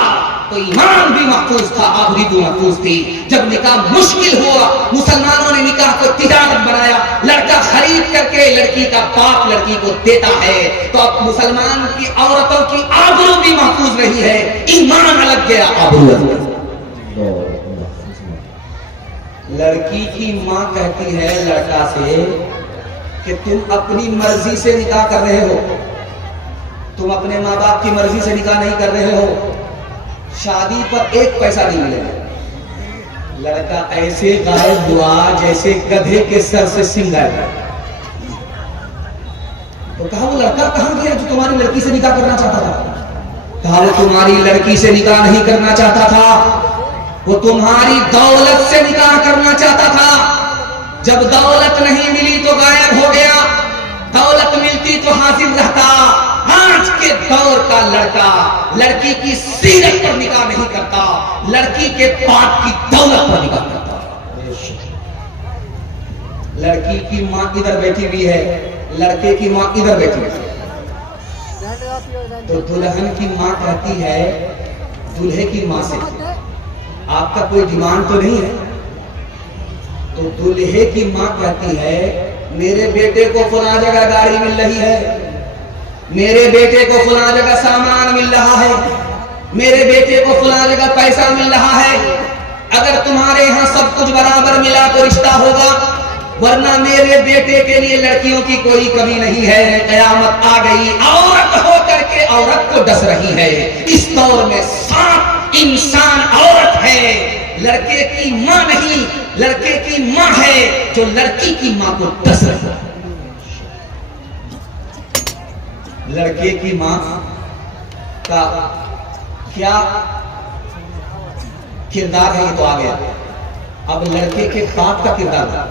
तो ईमान भी महफूज था, आबरू भी महफूज थी। जब निकाह मुश्किल हुआ, मुसलमानों ने निकाह को तिजारत बनाया, लड़का खरीद करके लड़की का बाप लड़की को देता है, तो अब मुसलमान की औरतों की आबरू भी महफूज नहीं है, ईमान अलग गया, आबरू अलग गया। लड़की की मां कहती है लड़का से कि तुम अपनी मर्जी से निकाह कर रहे हो, तुम अपने माँ बाप की मर्जी से निकाह नहीं कर रहे हो, शादी पर एक पैसा नहीं मिलेगा। लड़का ऐसे गायब हुआ जैसे गधे के सर से सिंह गायब। तो कहा वो लड़का कहां गया जो तुम्हारी लड़की से निकाह करना चाहता था? कहा वो तुम्हारी लड़की से निकाह नहीं करना चाहता था, वो तुम्हारी दौलत से निकाह करना चाहता था। जब दौलत नहीं मिली तो गायब हो गया, दौलत मिलती तो हाजिर रहता। आज के दौर का लड़का लड़की की सीरत पर निकाह नहीं करता, लड़की के बाप की दौलत पर निकाह करता। लड़की की मां इधर बैठी हुई है, लड़के की मां इधर बैठी हुई है। तो दुल्हन की मां कहती है दूल्हे की मां से, आपका कोई डिमांड तो नहीं है? तो दूल्हे की मां कहती है मेरे बेटे को फला जगह गाड़ी मिल रही है, मेरे बेटे को फला जगह सामान मिल रहा है, मेरे बेटे को फला जगह पैसा मिल रहा है। अगर तुम्हारे यहाँ सब कुछ बराबर मिला तो रिश्ता होगा, वरना मेरे बेटे के लिए लड़कियों की कोई कमी नहीं है। कयामत आ गई, औरत हो करके औरत को डस रही है। इस दौर में सांप इंसान औरत है, लड़के की मां नहीं, लड़के की मां है जो लड़की की मां को डस रही है। लड़के की मां का क्या किरदार है ये तो आ गया। अब लड़के के बाप का किरदार है।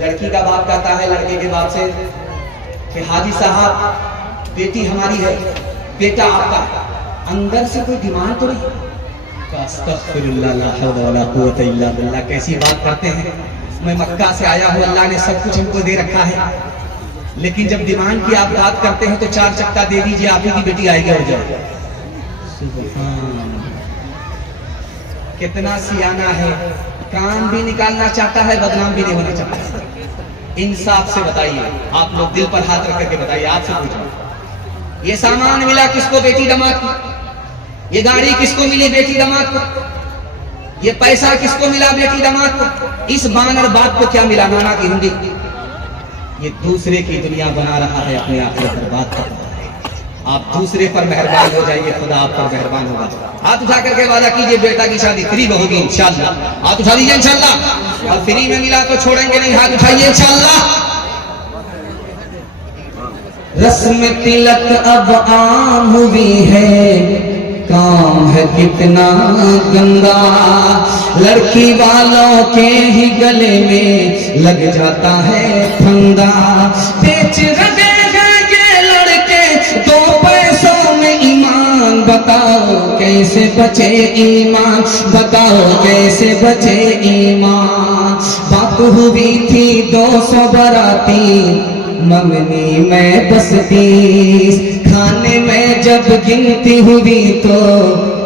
लड़की का बाप कहता है लड़के के बाप से कि हाजी साहब बेटी हमारी है, बेटा आपका है, अंदर से कोई डिमांड तो नहीं? अस्तगफिरुल्लाह ला हौला वला कुव्वता इल्ला बिल्लाह। कैसी बात करते हैं, मैं मक्का से आया हूं, अल्लाह ने सब कुछ हमको दे रखा है, लेकिन जब डिमांड की आप बात करते हैं तो 4 चक्का दे दीजिए, आप ही की बेटी आएगी हो जाए। कितना सियाना है, काम भी निकालना चाहता है, बदनाम भी नहीं होना चाहता। इंसाफ से बताइए, आप लोग दिल पर हाथ रख करके बताइए, आपसे पूछो, ये सामान मिला किसको? बेटी दामाद को। ये गाड़ी किसको मिली? बेटी दामाद को। ये पैसा किसको मिला? बेटी दामाद को। इस बानर बाप को क्या मिला? नाना की हिंदी। ये दूसरे की दुनिया बना रहा है, अपने आप को बर्बाद कर रहा है। आप दूसरे पर मेहरबान हो जाइए, खुदा आप पर मेहरबान होगा। हाथ उठा करके वादा कीजिए, बेटा की शादी फ्री में होगी इंशाअल्लाह। हाथ उठा दीजिए इंशाअल्लाह। और फ्री में मिला तो छोड़ेंगे नहीं, हाथ उठाइए इंशाअल्लाह। रस्म तिलक अब आम हुई है, काम है कितना गंदा, लड़की वालों के ही गले में लग जाता है फंदा। बेच रहे हैं ये लड़के दो पैसों में ईमान, बताओ कैसे बचे ईमान, बताओ कैसे बचे ईमान। बात हुई थी 200 बराती, मंगनी में 10-20, खाने में जब गिनती हुई तो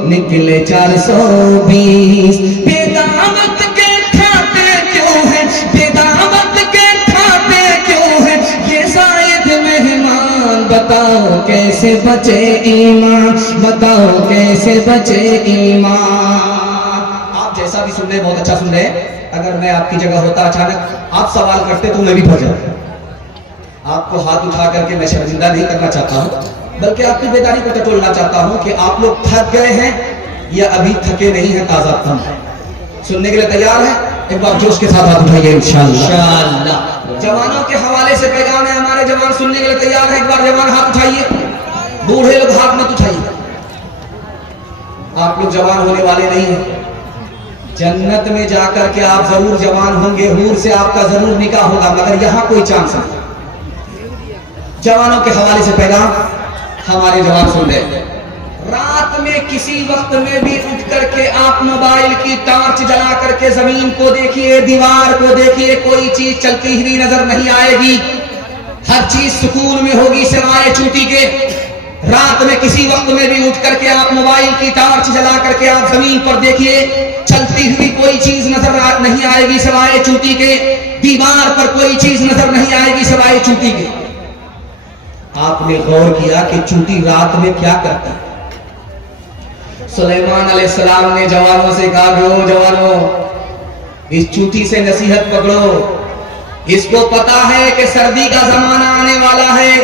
निकले 420। बेदावत के खाते क्यों हैं, बेदावत के खाते क्यों हैं ये शायद मेहमान, बताओ कैसे बचे ईमान, बताओ कैसे बचे ईमान। आप जैसा भी सुन रहे बहुत अच्छा सुन रहे हैं। अगर मैं आपकी जगह होता, अचानक आप सवाल करते तो मैं भी भर जाता। आपको हाथ उठा करके मैं शर्मिंदा नहीं करना चाहता हूँ, बल्कि आपकी बेदारी को टटोलना चाहता हूँ कि आप लोग थक गए हैं या अभी थके नहीं हैं, ताजा दम है। सुनने के लिए तैयार है? एक बार जोश के साथ हाथ उठाइए इंशाअल्लाह। जवानों के हवाले से पैगाम है, हमारे जवान सुनने के लिए तैयार है? एक बार जवान हाथ उठाइए, बूढ़े लोग हाथ मत उठाइए। आप लोग जवान होने वाले नहीं हैं। जन्नत में जाकर के आप जरूर जवान होंगे, हूर से आपका जरूर निकाह होगा, मगर यहाँ कोई चांस नहीं। जवानों के हवाले से पैगाम हमारे जवान सुन रहे। रात में किसी वक्त में भी उठ करके आप मोबाइल की टॉर्च जला करके जमीन को देखिए, दीवार को देखिए, कोई चीज चलती हुई नजर नहीं आएगी। हर चीज सुकून में होगी सिवाय चूटी के। रात में किसी वक्त में भी उठ करके आप मोबाइल की टॉर्च जला करके आप जमीन पर देखिए, चलती हुई कोई चीज नजर नहीं आएगी सिवाय चूटी के। दीवार पर कोई चीज नजर नहीं आएगी सिवाय चूटी के। आपने गौर किया कि चूटी रात में क्या करती है? सुलेमान अलैहिस्सलाम ने जवानों से कहा, ओ जवानों, इस चूटी से नसीहत पकड़ो। इसको पता है कि सर्दी का जमाना आने वाला है,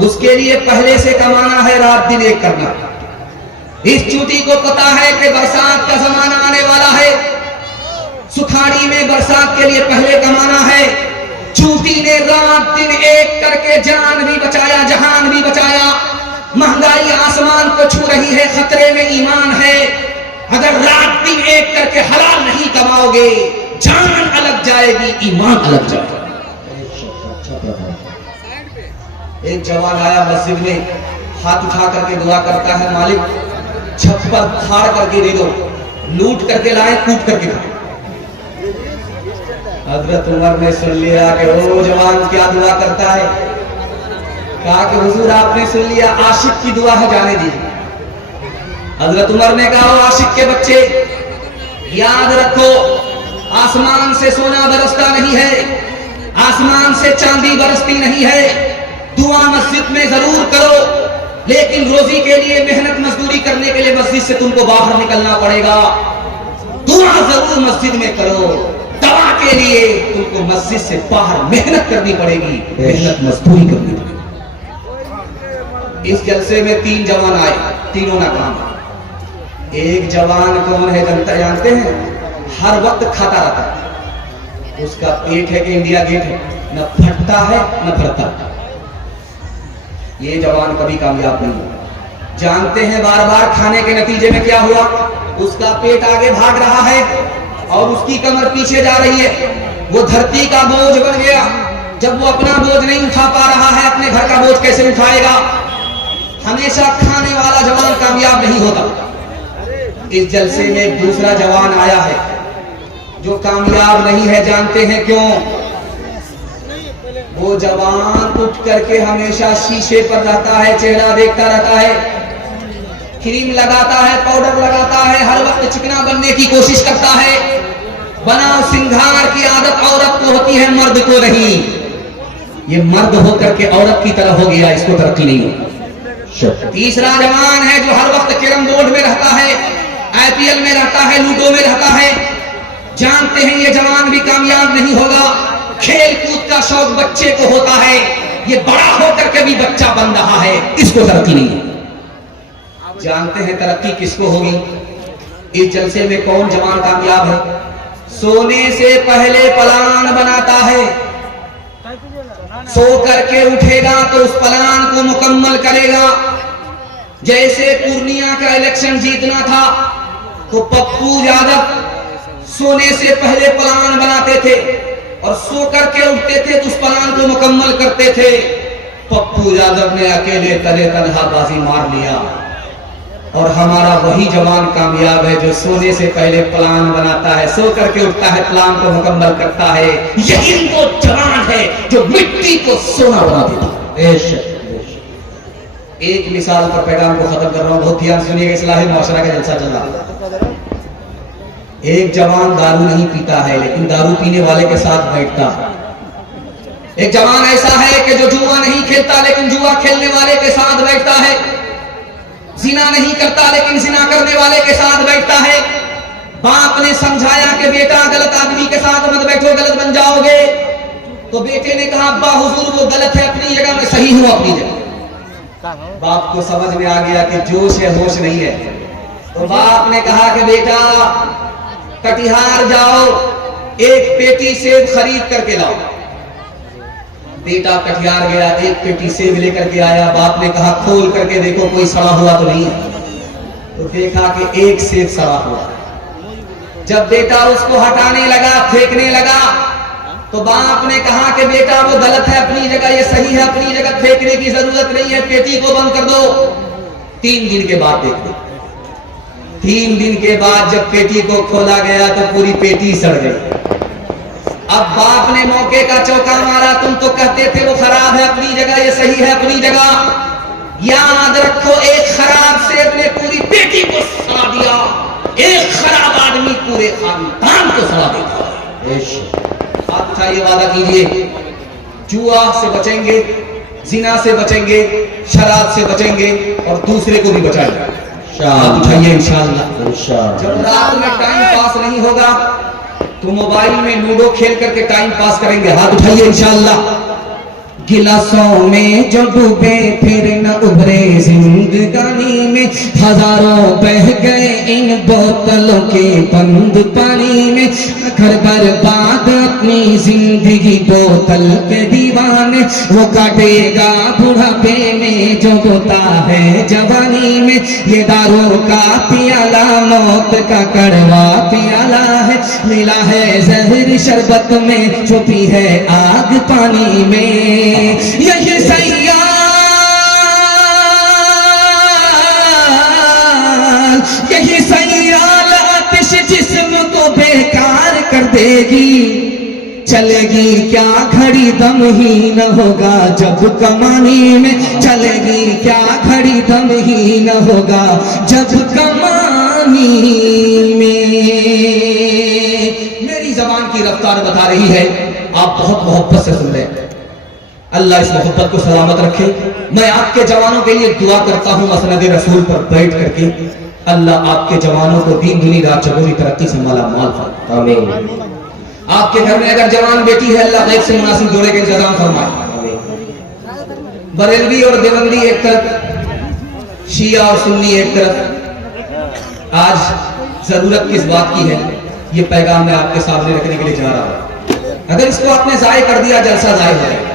उसके लिए पहले से कमाना है, रात दिन एक करना। इस चूटी को पता है कि बरसात का जमाना आने वाला है, सुखाड़ी में बरसात के लिए पहले कमाना है। चूटी ने रात दिन एक करके जान भी बचाया, जहान भी बचाया। महंगाई आसमान को छू रही है, खतरे में ईमान है। अगर रात दिन एक करके हलाल नहीं कमाओगे, जान अलग जाएगी, ईमान अलग जाएगा। एक जवान आया मस्जिद में, हाथ उठा करके दुआ करता है, मालिक छप्पर फाड़ करके दे दो, लूट करके लाए, कूट करके खाए। हजरत उमर ने सुन लिया कि ओ जवान क्या दुआ करता है। कहा कि हुजूर आपने सुन लिया, आशिक की दुआ है, जाने दीजिए। हजरत उमर ने कहा, आशिक के बच्चे याद रखो, आसमान से सोना बरसता नहीं है, आसमान से चांदी बरसती नहीं है। दुआ मस्जिद में जरूर करो, लेकिन रोजी के लिए मेहनत मजदूरी करने के लिए मस्जिद से तुमको बाहर निकलना पड़ेगा। दुआ जरूर मस्जिद में करो, दवा के लिए तुमको मस्जिद से बाहर मेहनत करनी पड़ेगी, मेहनत मजदूरी करनी पड़ेगी। इस जलसे में 3 जवान आए, तीनों नाकाम। एक जवान कौन है जानते हैं? हर वक्त खाता रहता है, उसका पेट है कि इंडिया गेट है, न फटता है न भरता। ये जवान कभी कामयाब नहीं हुआ। जानते हैं बार बार खाने के नतीजे में क्या हुआ? उसका पेट आगे भाग रहा है और उसकी कमर पीछे जा रही है। वो धरती का बोझ बन गया। जब वो अपना बोझ नहीं उठा पा रहा है, अपने घर का बोझ कैसे उठाएगा? हमेशा खाने वाला जवान कामयाब नहीं होता। इस जलसे में एक दूसरा जवान आया है जो कामयाब नहीं है। जानते हैं क्यों? वो जवान उठ करके हमेशा शीशे पर रहता है, चेहरा देखता रहता है, क्रीम लगाता है, पाउडर लगाता है, हर वक्त चिकना बनने की कोशिश करता है। बनाव सिंगार की आदत औरत को होती है, मर्द को नहीं, ये मर्द होकर के औरत की तरह हो गया, इसको तरक्की नहीं है। तीसरा जवान है जो हर वक्त कैरम बोर्ड में रहता है, आईपीएल में रहता है, लूडो में रहता है। जानते हैं ये जवान भी कामयाब नहीं होगा। खेल कूद का शौक बच्चे को होता है, ये बड़ा होकर के भी बच्चा बन रहा है, इसको तरक्की नहीं है। जानते हैं तरक्की किसको होगी? इस जलसे में कौन जवान कामयाब है? सोने से पहले प्लान बनाता है, सो करके उठेगा तो उस प्लान को मुकम्मल करेगा। जैसे पूर्णिया का इलेक्शन जीतना था तो पप्पू यादव सोने से पहले प्लान बनाते थे और सो करके उठते थे तो उस प्लान को मुकम्मल करते थे। पप्पू यादव ने अकेले तले तनहा बाजी मार लिया और हमारा वही जवान कामयाब है जो सोने से पहले प्लान बनाता है, सो करके उठता है, प्लान को मुकम्मल करता है। यही वो जवान है जो मिट्टी को सोना बना देता है। एक मिसाल पर पैगाम को खत्म कर रहा हूं, बहुत ध्यान सुनिएगा, इस्लाही मुआशरा का जलसा चल रहा। एक जवान दारू नहीं पीता है लेकिन दारू पीने वाले के साथ बैठता है। एक जवान ऐसा है कि जो जुआ नहीं खेलता लेकिन जुआ खेलने वाले के साथ बैठता है। जिना नहीं करता लेकिन जिना करने वाले के साथ बैठता है। बाप ने समझाया कि बेटा गलत आदमी के साथ मत बैठो, गलत बन जाओगे। तो बेटे ने कहा अब्बा हुजूर वो गलत है अपनी जगह, मैं सही हूं अपनी जगह। बाप को समझ में आ गया कि जोश है होश नहीं है। तो बाप ने कहा कि बेटा कटिहार जाओ, एक पेटी सेब खरीद करके लाओ। बेटा कटिहार गया, एक पेटी सेब लेकर के आया। बाप ने कहा खोल करके देखो कोई सड़ा हुआ तो नहीं है। तो देखा कि एक सेब सड़ा हुआ। जब बेटा उसको हटाने लगा, फेंकने लगा, तो बाप ने कहा कि बेटा वो गलत है अपनी जगह, ये सही है अपनी जगह, फेंकने की जरूरत नहीं है, पेटी को बंद कर दो। 3 दिन के बाद देखो, 3 दिन के बाद जब पेटी को खोला गया तो पूरी पेटी सड़ गई। अब बाप ने मौके का चौका मारा, तुम तो कहते थे वो खराब है अपनी जगह, ये सही है अपनी जगह। याद रखो एक खराब सेब ने पूरी पेटी को सड़ा दिया, एक खराब आदमी पूरे खानदान को सड़ा देता है। आप उठाइए, वादा कीजिए, जुआ से बचेंगे, जिना से बचेंगे, शराब से बचेंगे और दूसरे को भी बचाएंगे। आप उठाइए इंशाअल्लाह। जब रात में टाइम पास नहीं होगा तो मोबाइल में लूडो खेल करके टाइम पास करेंगे। हाथ उठाइए इंशाअल्लाह। गिलासों में जो डूबे फिर न उभरे जिंदगानी में, हजारों बह गए इन बोतलों के बंद पानी में। घर बर्बाद अपनी जिंदगी बोतल के दीवाने, वो काटेगा बुढ़ापे में जो बोता है जवानी में। ये दारू का पियाला मौत का कड़वा पियाला है, मिला है जहर शरबत में, छुपी है आग पानी में। यही सैयाल, यही सैयाल आतिश जिस्म को बेकार कर देगी। चलेगी क्या घड़ी दम ही न होगा जब कमानी में, चलेगी क्या घड़ी दम ही न होगा जब कमानी में। मेरी जबान की रफ्तार बता रही है, आप बहुत मोहब्बत से सुन रहे हैं। अल्लाह इस मोहब्बत को सलामत रखे। मैं आपके जवानों के लिए दुआ करता हूँ मसनद रसूल पर बैठ करके, अल्लाह आपके जवानों को दीन दुनी रात चगोरी तरक्की से माला माल फरमाए। आमीन। आपके घर में अगर जवान बेटी है, अल्लाह गैब से मुनासिब जोड़े के इंतजाम फरमाए। बरेलवी और देवबंदी एक तरफ, शिया और सुन्नी एक तरफ। आज जरूरत किस बात की है, ये पैगाम मैं आपके सामने रखने के लिए जा रहा हूं। अगर इसको आपने जाय कर दिया, जलसा जाय हो जाएगा।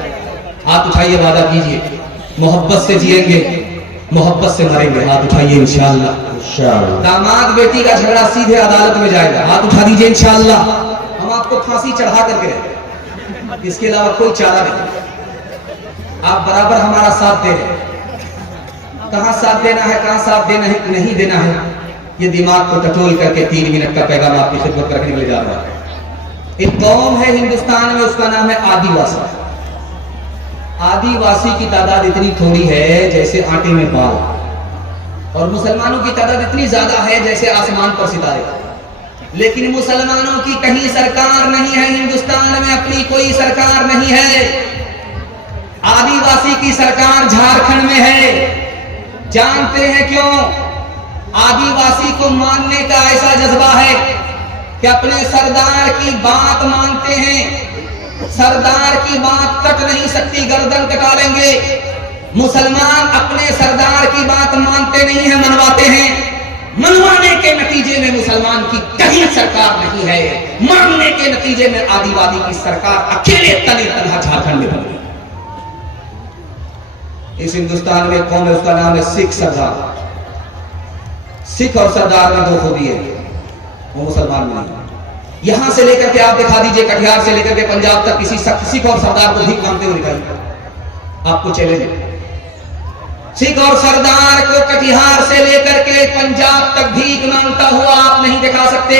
हाथ उठाइए, वादा कीजिए, मोहब्बत से जिएंगे, मोहब्बत से मरेंगे। हाथ उठाइए इंशाअल्लाह। दामाद बेटी का झगड़ा सीधे अदालत में जाएगा। हाथ उठा दीजिए इंशाअल्लाह। हम आपको फांसी चढ़ा करके रहेंगे, इसके अलावा कोई चारा नहीं। आप बराबर हमारा साथ दे रहे हैं। कहां साथ देना है, कहां साथ देना है, नहीं देना है, ये दिमाग को टटोल करके 3 मिनट का पैगाम आपकी खिदमत रखने के लिए जा रहा है। एक कौम है हिंदुस्तान में, उसका नाम है आदिवासी। आदिवासी की तादाद इतनी थोड़ी है जैसे आटे में बाल, और मुसलमानों की तादाद इतनी ज्यादा है जैसे आसमान पर सितारे। लेकिन मुसलमानों की कहीं सरकार नहीं है, हिंदुस्तान में अपनी कोई सरकार सरकार नहीं है, आदिवासी की सरकार झारखंड में है। जानते हैं क्यों? आदिवासी को मानने का ऐसा जज्बा है कि अपने सरदार की बात मानते हैं। सरदार की बात कट नहीं सकती, गर्दन कटा लेंगे। मुसलमान अपने सरदार की बात मानते नहीं है, मनवाते हैं। मनवाने के नतीजे में मुसलमान की कहीं सरकार नहीं है, मानने के नतीजे में आदिवासी की सरकार अकेले तने तनहा झारखंड में बनी। इस हिंदुस्तान में कौन है? उसका नाम है सिख सरदार। सिख और सरदार में दो खूबी है, वो मुसलमान में नहीं। यहां से लेकर के आप दिखा दीजिए, कटिहार से लेकर के पंजाब तक किसी सिख और सरदार को भीख मांगते हुए दिखाइए, आपको चैलेंज। सिख और सरदार को कटिहार से लेकर के पंजाब तक भीख मांगता हुआ आप नहीं दिखा सकते।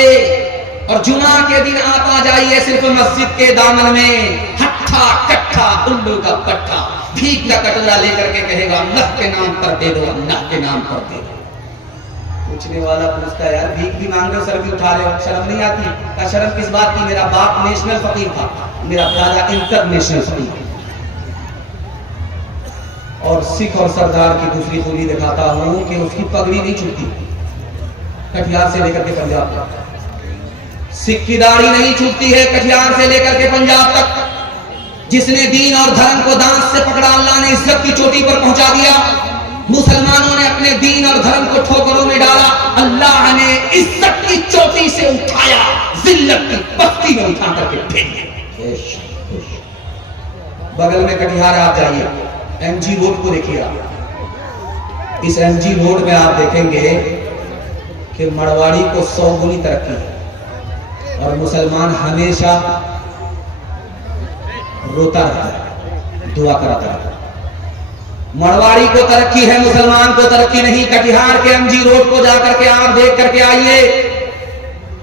और जुमा के दिन आप आ जाइए सिर्फ मस्जिद के दामन में, हट्ठा कट्ठा उल्लू का पट्टा भीख का कटोरा लेकर के कहेगा अल्लाह के नाम पर दे दो, अल्लाह के नाम पर दे दो। पूछने वाला पूछता है, यार भीख भी मांग रहे हो, सर भी उठा रहे हो, शर्म नहीं आती? क्या शर्म किस बात की? मेरा बाप नेशनल फकीर था, मेरा दादा इंटरनेशनल फकीर। और सिख और सरदार की दूसरी खूबी दिखाता हूं कि उसकी पगड़ी नहीं छूटती, कटिहार से लेकर के पंजाब तक। सिख की दाढ़ी नहीं छूटती है कटिहार से लेकर के पंजाब तक। जिसने दीन और धर्म को दांत से पकड़ा, अल्लाह ने इज्जत की चोटी पर पहुंचा दिया। मुसलमानों ने अपने दीन और धर्म को ठोकरों में डाला, अल्लाह ने इज्जत की चोटी से उठाया, जिल्लत की पस्ती में उठा करके फेंक दिया। बगल में कटिहार आप जाइए, एमजी रोड को देखिए। इस एमजी रोड में आप देखेंगे कि मरवाड़ी को 100 गुनी तरक्की है और मुसलमान हमेशा रोता रहता है, दुआ कराता है। मरवाड़ी को तरक्की है, मुसलमान को तरक्की नहीं। कटिहार के एमजी रोड को जाकर के आप देख करके आइए,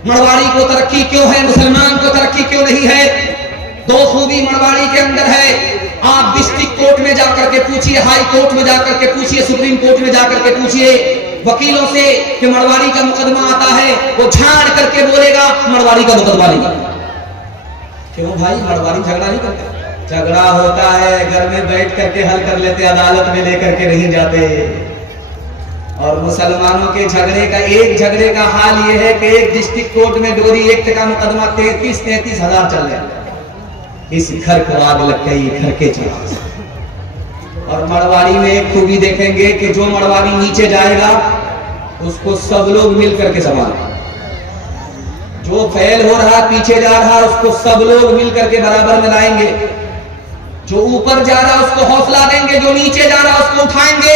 मरवाड़ी को तरक्की क्यों है, मुसलमान को तरक्की क्यों नहीं है? दो खूबी मरवाड़ी के अंदर है। आप डिस्ट्रिक्ट कोर्ट में जाकर के पूछिए, हाई कोर्ट में जाकर के पूछिए, सुप्रीम कोर्ट में जाकर के पूछिए वकीलों से कि मरवाड़ी का मुकदमा आता है, वो झाड़ करके बोलेगा मरवाड़ी का मुकदमा नहीं। क्यों भाई? मरवाड़ी झगड़ा नहीं करते। झगड़ा होता है घर में बैठ करके हल कर लेते, अदालत में लेकर के नहीं जाते। और मुसलमानों के झगड़े का हाल यह है कि एक डिस्ट्रिक्ट कोर्ट में डोरी एक्ट का मुकदमा 33-33 हजार चल रहा है। इस घर को आग लग गई, घर के चला। और मरवाड़ी में एक खूबी देखेंगे कि जो मरवाड़ी नीचे जाएगा उसको सब लोग मिल करके संभालेंगे। जो फेल हो रहा, पीछे जा रहा, उसको सब लोग मिल करके बराबर में लाएंगे। जो ऊपर जा रहा उसको हौसला देंगे, जो नीचे जा रहा उसको उठाएंगे।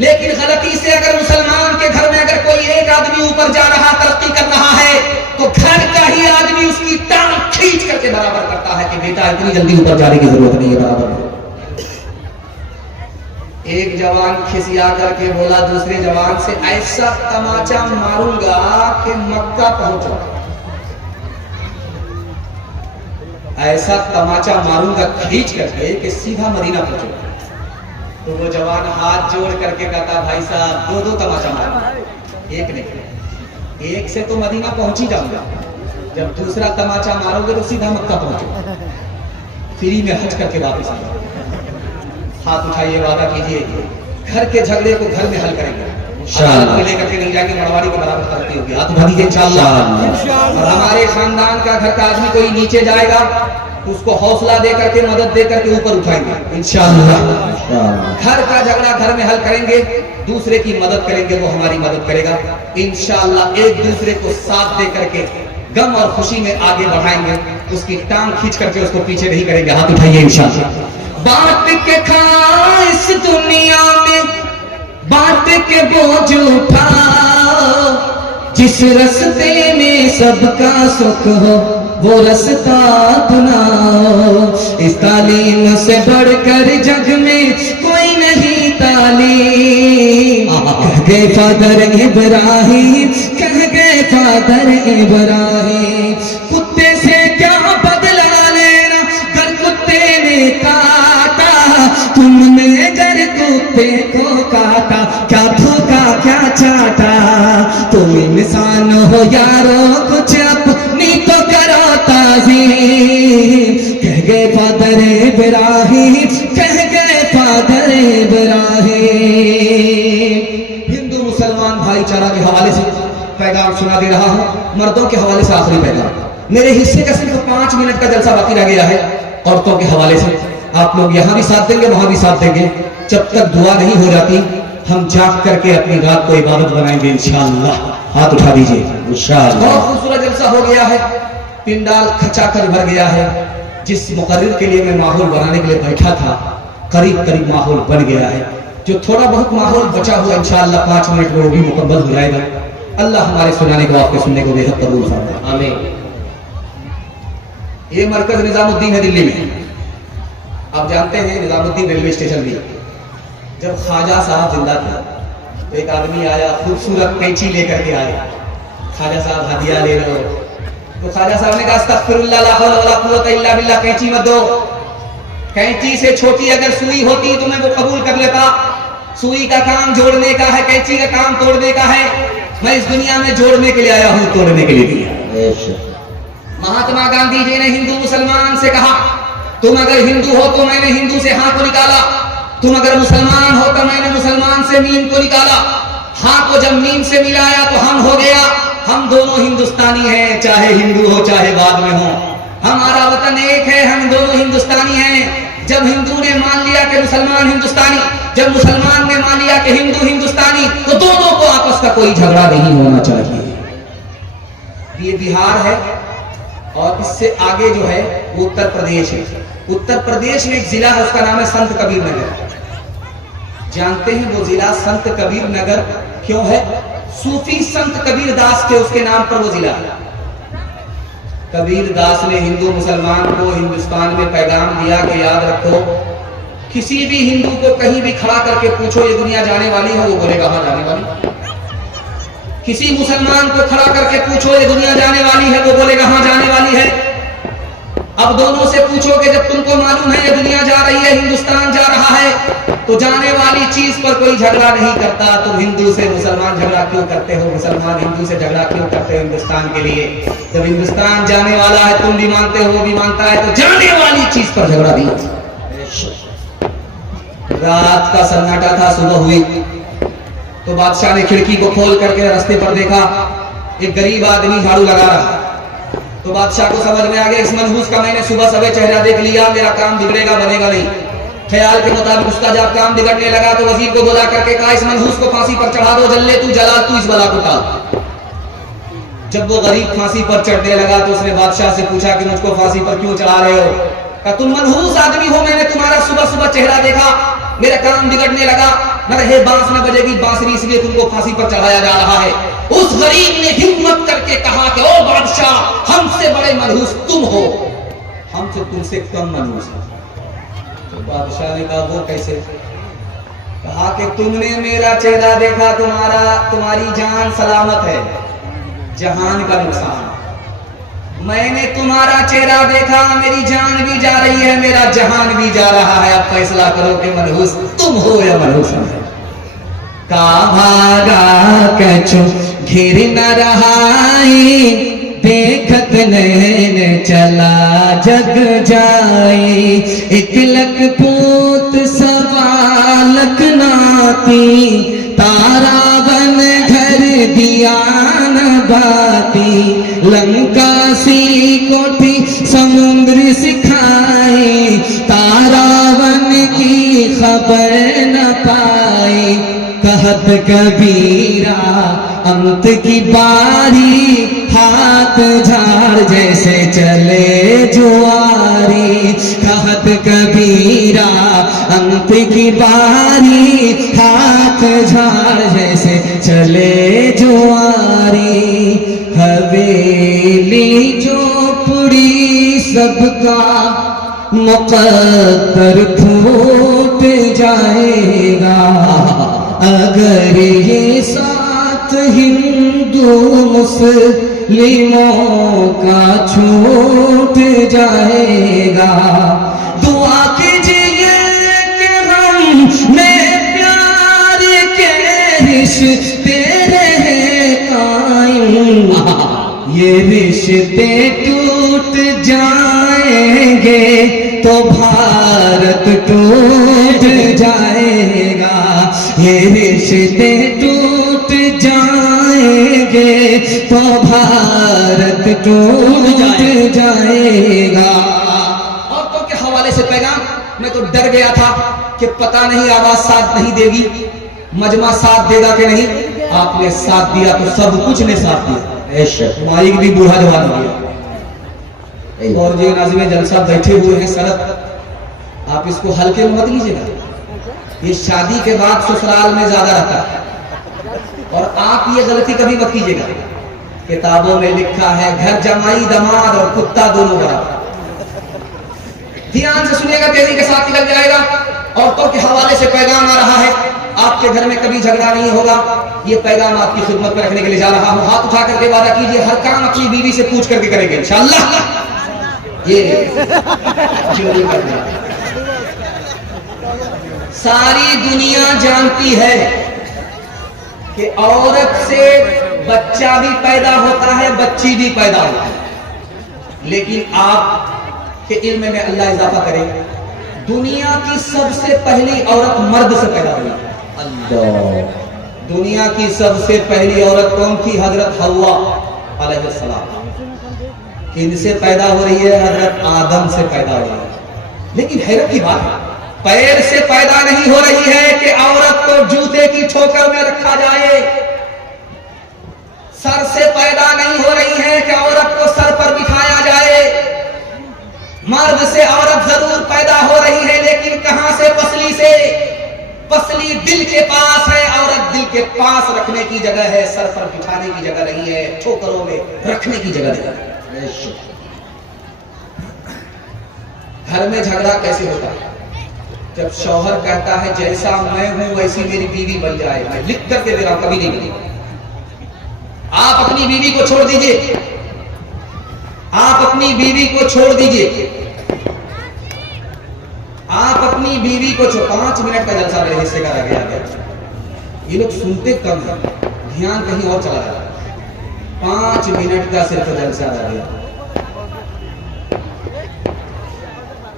लेकिन गलती से अगर मुसलमान के घर में अगर कोई एक आदमी ऊपर जा रहा, तरक्की कर रहा है, तो घर का ही आदमी उसकी टांग खींच करके बराबर करता है कि बेटा इतनी जल्दी ऊपर जाने की जरूरत नहीं है, बराबर। एक जवान खिसिया करके बोला दूसरे जवान से, ऐसा तमाचा मारूंगा कि मक्का पहुंचो, ऐसा तमाचा मारूंगा खींच करके कि सीधा मदीना पहुंचो। तो वो जवान हाथ जोड़ करके कहता, भाई साहब 2-2 तमाचा मारो, एक नहीं। एक से तो मदीना पहुंच ही जाऊंगा, जब दूसरा तमाचा मारोगे तो सीधा मक्का पहुंचो, फ्री में हज करके वापस आ जाओ। हाथ उठाइए, वादा कीजिए घर के झगड़े को घर में हल करेंगे, लेकर के नहीं जाएंगे, मरवाड़ी के बराबर तरक्की होगी। हाथ उठा दीजिए इंशाअल्लाह। और हमारे खानदान का घर का आदमी कोई नीचे जाएगा उसको हौसला दे करके, मदद दे करके ऊपर उठाएंगे इंशाअल्लाह। घर का झगड़ा घर में हल करेंगे, दूसरे की मदद करेंगे, वो हमारी मदद करेगा इंशाअल्लाह। एक दूसरे को साथ दे करके गम और खुशी में आगे बढ़ाएंगे, उसकी टांग खींच करके उसको पीछे नहीं करेंगे। हाथ उठाइए इंशाअल्लाह। बात के खा इस दुनिया में, बात के बोझ उठाओ, जिस रास्ते में सबका सुख हो वो रास्ता अपनाओ। इस तालीम से बढ़कर जग में कोई नहीं तालीम। कह गए फादर इब्राहिम, कह गए फादर इब्राहिम, कुत्ते से क्या बदला लेना, कर कुत्ते ने काटा, तुमने अगर कुत्ते को काटा, क्या धोखा क्या चाटा। तुम इंसान हो यारो, कुछ अपनी तो करो ताज़ीम। कह गए गए फादर इब्राहिम, कह गए फादर इब्राहिम। हिंदू मुसलमान भाईचारा के हवाले से पैगाम सुना दे रहा हूं, मर्दों के हवाले से आखिरी पैगाम। मेरे हिस्से का सिर्फ 5 मिनट का जलसा बाकी रह गया है। औरतों के हवाले से आप लोग यहां भी साथ देंगे, वहां भी साथ देंगे। जब तक दुआ नहीं हो जाती हम जाग करके अपनी रात को इबादत बनाएंगे इंशाअल्लाह। हाथ उठा दीजिए इंशाअल्लाह। बहुत खूबसूरत जलसा हो गया है, पिंडाल खचाखच भर गया है। जिस मुकर्रिर के लिए मैं माहौल बनाने के लिए बैठा था, करीब करीब माहौल बन गया है। जो थोड़ा बहुत माहौल बचा हुआ इंशाअल्लाह 5 मिनट में वो भी मुकम्मल हो जाएगा। अल्लाह हमारे सुनाने को आपके सुनने को बेहद कबूल फरमाए, आमीन। ये मरकज निजामुद्दीन है दिल्ली में। आप जानते हैं निजामुद्दीन रेलवे स्टेशन भी, जब ख्वाजा साहब जिंदा थे तो एक आदमी आया, खूबसूरत कैंची लेकर के आया। ख्वाजा साहब हदिया ले रहे हो, तो ख्वाजा साहब ने कहा अस्तगफिरुल्लाह ला हौला वला कुव्वता इल्ला बिल्लाह, कैंची मत दो। कैंची से छोटी अगर सुई होती तो मैं वो कबूल कर लेता। सुई का काम जोड़ने का है, कैंची का काम तोड़ने का है। मैं इस दुनिया में जोड़ने के लिए आया हूं, तोड़ने के लिए नहीं। महात्मा गांधी जी ने हिंदू मुसलमान से कहा, तुम अगर हिंदू हो तो मैंने हिंदू से हाथ को निकाला, तुम अगर मुसलमान हो तो मैंने मुसलमान से मीम को निकाला। हाथ को जब मीम से मिलाया तो हम हो गया। हम दोनों हिंदुस्तानी हैं, चाहे हिंदू हो चाहे बाद में हो। हमारा वतन एक है, हम दोनों हिंदुस्तानी हैं। जब हिंदू ने मान लिया कि मुसलमान हिंदुस्तानी, जब मुसलमान ने मान लिया कि हिंदू हिंदुस्तानी, तो दोनों को आपस का कोई झगड़ा नहीं होना चाहिए। ये बिहार है और इससे आगे जो है वो उत्तर प्रदेश है। उत्तर प्रदेश में एक जिला है, उसका नाम है संत कबीर नगर। जानते हैं वो जिला संत कबीर नगर क्यों है? सूफी संत कबीर दास थे, उसके नाम पर वो जिला है। कबीर दास ने हिंदू मुसलमान को हिंदुस्तान में पैगाम दिया कि याद रखो, किसी भी हिंदू को कहीं भी खड़ा करके पूछो ये दुनिया जाने वाली है, वो बोलेगा हाँ जाने वाली। किसी मुसलमान को खड़ा करके पूछो ये दुनिया जाने वाली है, वो बोलेगा हाँ जाने वाली है। अब दोनों से पूछो कि जब तुमको मालूम है ये दुनिया जा रही है, हिंदुस्तान जा रहा है, तो जाने वाली चीज पर कोई झगड़ा नहीं करता। तुम हिंदू से मुसलमान झगड़ा क्यों करते हो? मुसलमान हिंदू से झगड़ा क्यों करते हो हिंदुस्तान के लिए? जब हिंदुस्तान जाने वाला है, तुम भी मानते हो वो भी मानता है, तो जाने वाली चीज पर झगड़ा नहीं। रात का सन्नाटा था, सुबह हुई तो बादशाह ने खिड़की को खोल करके रास्ते पर देखा, एक गरीब आदमी झाड़ू लगा रहा। तो बादशाह को समझ में आ गया इस मनहूस का मैंने सुबह सवेरे चेहरा देख लिया, मेरा काम बिगड़ेगा बनेगा नहीं। ख्याल के मुताबिक उसका जब काम बिगड़ने लगा तो वजीर को बुला करके कहा इस मनहूस को फांसी पर चढ़ा दो, जल्ले तू जला तू इस बला को टाल। जब वो गरीब फांसी पर चढ़ने लगा तो उसने बादशाह से पूछा कि मुझको फांसी पर क्यों चढ़ा रहे हो? कहा तुम मनहूस आदमी हो, मैंने तुम्हारा सुबह सुबह चेहरा देखा, मेरा काम बिगड़ने लगा, न रहे बांस न बजेगी बांसुरी, इसलिए तुमको फांसी पर चढ़ाया जा रहा है। उस गरीब ने हिम्मत करके कहा कि ओ बादशाह, हमसे बड़े मनहूस तुम हो, हम तो तुमसे कम मनहूस हैं। तो बादशाह ने कहा वो कैसे? कहा कि तुमने मेरा चेहरा देखा, तुम्हारी जान सलामत है, जहान का नुकसान। मैंने तुम्हारा चेहरा देखा, मेरी जान भी जा रही है, मेरा जहान भी जा रहा है। अब फैसला करो कि मनहूस तुम हो या मनहूस हम हैं। का भागा कछु घिर न रहाई, देखत नैन चला जग जाई। 1 लख पूत 1.25 लख नाती, तारा बन घर दिया न बाती। लंका सी कोठी समुद्र सिखाई, तारा बन की खबर न पाई। कहत कबीरा अंत की बारी, हाथ झाड़ जैसे चले जुआरी। कहत कबीरा अंत की बारी, हाथ झाड़ जैसे चले जुआरी। हवेली झोपड़ी सबका मुकद्दर फूट जाएगा, अगर ये साथ हिंदू मुस्लिमों का छूट जाएगा। दुआ कीजिए कि हम में प्यार के रिश्ते रहे कायम, ये रिश्ते टूट जाएंगे तो भारत टूट जाएगा, ये रिश्ते टूट जाएंगे तो भारत टूट जाएगा। औरतों के हवाले से पैगाम, मैं तो डर गया था कि पता नहीं आवाज साथ नहीं देगी, मजमा साथ देगा कि नहीं। आपने साथ दिया तो सब कुछ ने साथ दिया। माइक भी बूढ़ा जवान हो गया। और जो नाज़िम जलसा बैठे हुए हैं सरद, आप इसको हल्के में मत लीजिएगा। ये शादी के बाद ससुराल में ज्यादा रहता है और आप ये गलती कभी मत कीजिएगा। किताबों में लिखा है घर जमाई दमाद और कुत्ता दोनों बराबर। ध्यान से सुनिएगा, तेजी के साथ निकल जाएगा। औरतों के हवाले से पैगाम आ रहा है, आपके घर में कभी झगड़ा नहीं होगा। ये पैगाम आपकी खिदमत में रखने के लिए जा रहा हूं। हाथ उठा करके वादा कीजिए, हर काम अपनी बीवी से पूछ करके करेंगे इंशाअल्लाह। ये चोरी करना, सारी दुनिया जानती है कि औरत से बच्चा भी पैदा होता है, बच्ची भी पैदा होती है, लेकिन आप के इल्म में अल्लाह इजाफा करे, दुनिया की सबसे पहली औरत मर्द से पैदा हुई। अल्लाह, दुनिया की सबसे पहली औरत कौन थी? हजरत हव्वा अलैहिस्सलाम। किनसे पैदा हो रही है? हजरत आदम से पैदा हो रही है। लेकिन हैरत की बात है, पैर से पैदा नहीं हो रही है कि औरत को जूते की ठोकर में रखा जाए। सर से पैदा नहीं हो रही है कि औरत को सर पर बिठाया जाए। मर्द से औरत जरूर पैदा हो रही है, लेकिन कहां से? पसली से। पसली दिल के पास है, औरत दिल के पास रखने की जगह है, सर पर बिठाने की जगह नहीं है, ठोकरों में रखने की जगह है। घर में झगड़ा कैसे होता है? जब शौहर कहता है जैसा मैं हूं वैसी मेरी बीवी बन जाए। मैं लिख करके दे रहा हूं, कभी नहीं बनी। आप अपनी बीवी को छोड़ दीजिए, आप अपनी बीवी को छोड़ दीजिए, आप अपनी बीवी को 5 मिनट का जलसा मेरे हिस्से का रह गया। ये लोग सुनते कम है, ध्यान कहीं और चला जाता है। 5 मिनट का सिर्फ जलसा रह गया।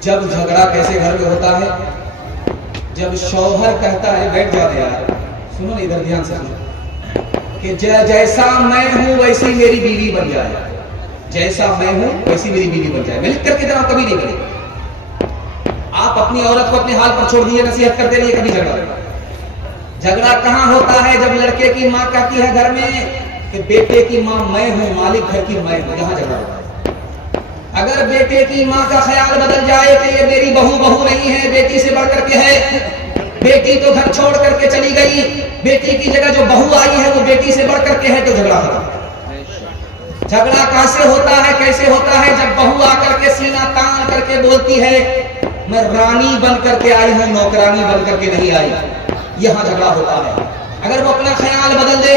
जब झगड़ा कैसे घर में होता है? जब शौहर कहता है, बैठ जाते यार, सुनो इधर ध्यान से सुनो, कि जैसा मैं हूं वैसी मेरी बीवी बन जाए, जैसा मैं हूं वैसी मेरी बीवी बन जाए। मैं लिख करके दे रहा हूं, कभी नहीं बनेगी। आप अपनी औरत को अपने हाल पर छोड़ दीजिए, नसीहत करते रहिए, कभी झगड़ा कहां होता है? जब लड़के की मां कहती है घर में कि बेटे की मां मैं हूं, मालिक घर की मैं हूं, यहां झगड़ा होता है। अगर बेटे की मां का ख्याल बदल जाए कि ये मेरी बहू नहीं है, बेटी से बढ़ करके है, बेटी तो घर छोड़ करके चली गई, बेटी की जगह जो बहू आई है वो बेटी से बढ़ करके है, तो झगड़ा होता। झगड़ा कैसे होता है? कैसे होता है? जब बहू आकर के सीना तान करके बोलती है मैं रानी बन करके आई हूं, नौकरानी बन करके नहीं आई, यहां झगड़ा होता है। अगर वो अपना ख्याल बदल दे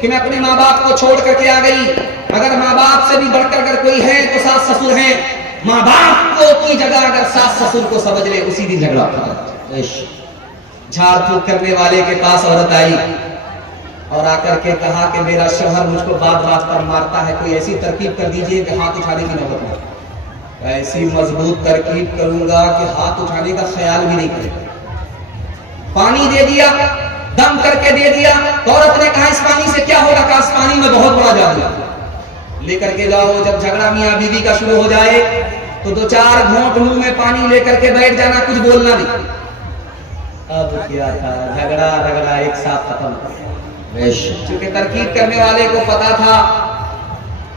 कि मैं अपने माँ बाप को छोड़ करके आ गई, अगर माँ बाप से भी बढ़कर अगर कोई है तो सास ससुर है, माँ बाप को की जगह अगर सास ससुर को समझ ले, उसी दिन झगड़ा होता है। झाड़ फूक करने वाले के पास औरत आई और आकर के कहा कि मेरा शौहर मुझको बात बात पर मारता है, कोई ऐसी तरकीब कर दीजिए कि हाथ उठाने की नौबत न। ऐसी मजबूत तरकीब करूंगा कि हाथ उठाने का ख्याल भी नहीं करेगा। पानी दे दिया, दम करके दे दिया, तो औरत ने कहा इस पानी से क्या होगा? इस पानी में बहुत बड़ा जादू, लेकर के जाओ। जब झगड़ा मियां बीवी का शुरू हो जाए तो 2-4 घूंट मुंह में पानी लेकर के बैठ जाना, कुछ बोलना नहीं। अब क्या था? झगड़ा एक साथ खत्म। क्योंकि तरकीब करने वाले को पता था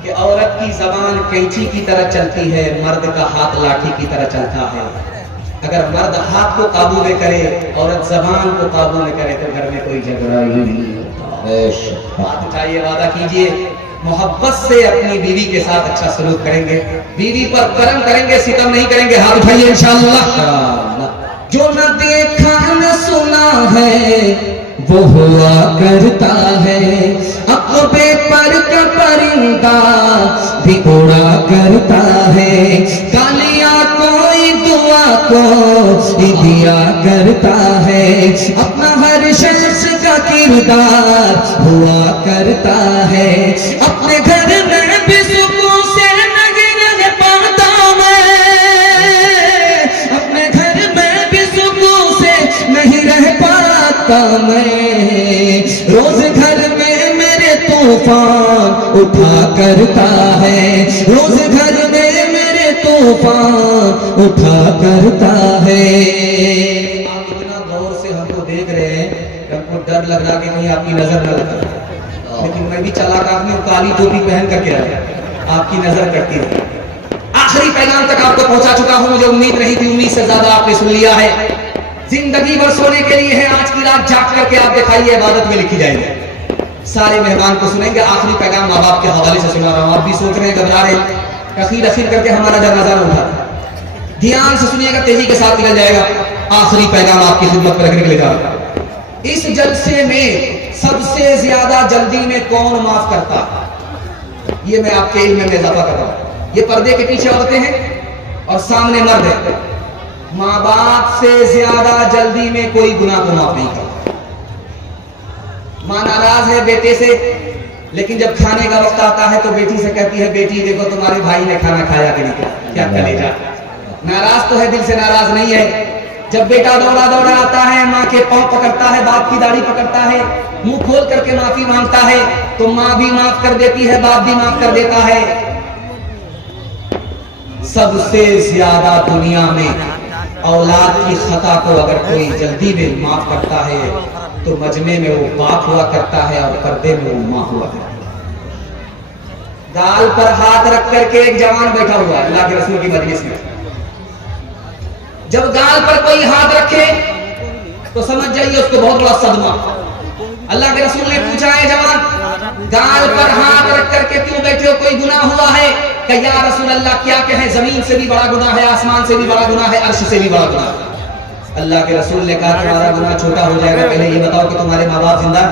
कि औरत की जबान कैंची की तरह चलती है, मर्द का हाथ लाठी की तरह चलता है। अगर मर्द हाथ को काबू में करे, औरत जबान को काबू में करे, तो घर में कोई झगड़ा ही नहीं होता। हाथ उठाइए, वादा कीजिए, मोहब्बत से अपनी बीवी के साथ अच्छा सलूक करेंगे, बीवी पर करम करेंगे, सितम नहीं करेंगे। हाथ उठाइए इंशाअल्लाह। जो न देखा न सुना है वो हुआ करता है, अक़बे पर का परिंदा भी उड़ा करता है, गालियां कोई दुआ को दिया करता है, अपना हर शख्स का किरदार हुआ करता है, अपने घर में भी सुकून से नहीं रह पाता मैं, मैं, रोज घर में मेरे तूफान उठा करता है, रोज घर में मेरे तूफान उठा करता है। आप इतना गौर से हमको देख रहे हैं कि हमको डर लग रहा कि कहीं आपकी नजर न लग जाए, लेकिन मैं भी चालाक आदमी काली टोपी पहन करके आया, आपकी नजर कटती रही। आखिरी पैगाम तक आपको पहुंचा चुका हूं, मुझे उम्मीद नहीं थी, उम्मीद से ज्यादा आपने सुन लिया है। जिंदगी भर सोने के लिए है, आज की रात जाग करके आप दिखाइए, इबादत में लिखी जाएगी। सारे मेहमान को सुनेंगे। आखिरी पैगाम माँ बाप के हवाले से सुना रहा हूं, आप भी सोच रहे हैं, घबरा रहे, अखीर अखीर करके हमारा जनाजा उठा। ध्यान से सुनिएगा, तेजी के साथ निकल जाएगा। आखिरी पैगाम आपकी खिदमत में रखने के लिए जा रहा हूं। इस जलसे में सबसे ज्यादा जल्दी में कौन माफ करता है, ये मैं आपके इल्म में इजाफा कर रहा हूं। ये पर्दे के पीछे औरतें हैं और सामने मर्द है। माँ बाप से ज्यादा जल्दी में कोई गुनाह को माफ नहीं करता। माँ नाराज है बेटे से, लेकिन जब खाने का वक्त आता है तो बेटी से कहती है, बेटी देखो तुम्हारे भाई ने खाना खाया कि नहीं, क्या कलेजा। नाराज तो है, दिल से नाराज नहीं है। जब बेटा दौड़ा दौड़ा आता है, माँ के पांव पकड़ता है, बाप की दाढ़ी पकड़ता है, मुंह खोल करके माफी मांगता है, तो माँ भी माफ कर देती है, बाप भी माफ कर देता है। सबसे ज्यादा दुनिया में औलाद की खता को अगर कोई जल्दी में माफ करता है तो मजमे में वो बाप हुआ करता है और पर्दे में वो माँ हुआ करता है। गाल पर हाथ रख करके एक जवान बैठा हुआ है अल्लाह के रसूल की मजलिस में। जब गाल पर कोई हाथ रखे तो समझ जाइए उसको बहुत बड़ा सदमा। अल्लाह के रसूल ने पूछा है, जवान गाल पर हाथ रख करके क्यों बैठे हो, कोई गुनाह हुआ है? कि या रसूल अल्लाह क्या कहें, जमीन से भी बड़ा गुनाह है, आसमान से भी बड़ा गुनाह है, अर्श से भी बड़ा गुनाह है। अल्लाह के रसूल ने कहा तुम्हारा गुनाह छोटा हो जाएगा, पहले ये बताओ कि तुम्हारे माँ बाप जिंदा?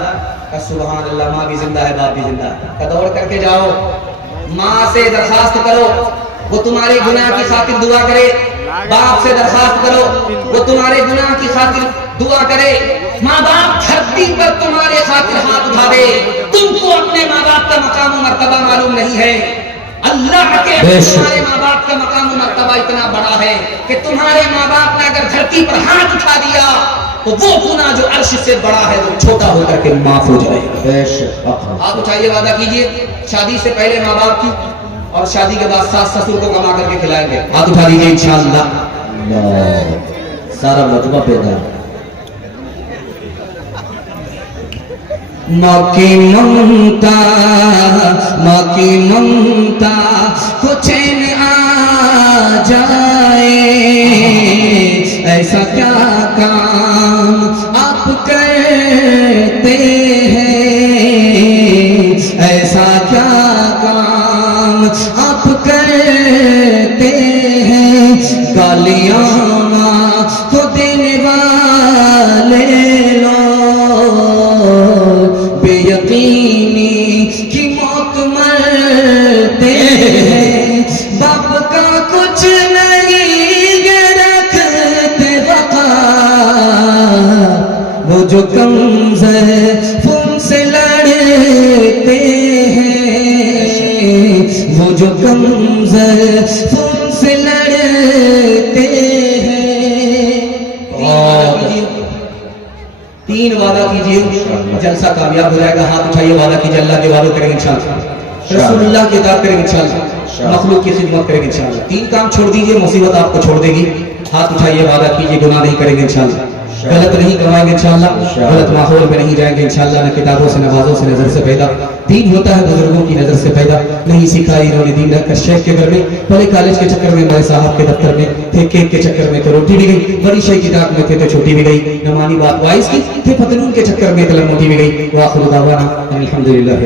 सुभान अल्लाह, माँ भी जिंदा है, बाप भी जिंदा है। दौड़ करके जाओ, माँ से दरखास्त करो वो तुम्हारे गुनाह की खातिर दुआ करे, बाप से दरखास्त करो वो तुम्हारे गुनाह की खातिर दुआ करे। माँ बाप धरती पर तुम्हारे खातिर हाथ उठावे, तुमको अपने माँ बाप का मकाम और मर्तबा मालूम नहीं है। अल्लाह के तुम्हारे माँ बाप का मकाम और मर्तबा इतना बड़ा है कि तुम्हारे माँ बाप ने अगर धरती पर हाथ उठा दिया तो वो गुनाह जो अर्श से बड़ा है वो छोटा होकर के माफ हो जाएगा। हाथ उठाइए, वादा कीजिए शादी से पहले माँ बाप की और शादी के बाद सास ससुर को कमा करके खिलाएंगे। हाथ उठा दीजिए इंशाअल्लाह। सारा मजमा पैदा। माँ की ममता, माँ की ममता को चैन आ जाए, ऐसा क्या काम आप करते हैं, ऐसा क्या काम आप करते हैं। गालियाँ को देने वाले की मौत मरते हैं, बाप का कुछ नहीं रखते वफा, वो जो कमज़ोर से लड़ते हैं, वो जो कमज़ोर से लड़ते हैं। तीन वादा कीजिए, जलसा कामयाब हो जाएगा। हाथ उठाइए, वादा कीजिए, अल्लाह के वादे करेंगे इंशाअल्लाह, रसूलुल्लाह की इताअत करेंगे इंशाअल्लाह, मखलूक की खिदमत करेंगे इंशाअल्लाह। तीन काम छोड़ दीजिए, मुसीबत आपको छोड़ देगी। हाथ उठाइए, वादा कीजिए, गुनाह नहीं करेंगे इंशाअल्लाह, गलत नहीं करवाएंगे इंशाअल्लाह, गलत माहौल में नहीं जाएंगे इंशाअल्लाह, न किताबों से, नमाजों से, नजर से पैदा। दीन होता है बुजुर्गों की नजर से पैदा, नहीं सीखा इन्होंने दीन रखकर शेख के घर में, पहले कॉलेज के चक्कर में, बड़े साहब के दफ्तर में थे, केक के चक्कर में तो रोटी भी गई, बड़ी शेख की किताब में थे तो छोटी भी गई, नमानी बात वाइस की थे, पतलून के चक्कर में कलम मोटी भी गई। वाखिर दावाना अल्हम्दुलिल्लाह।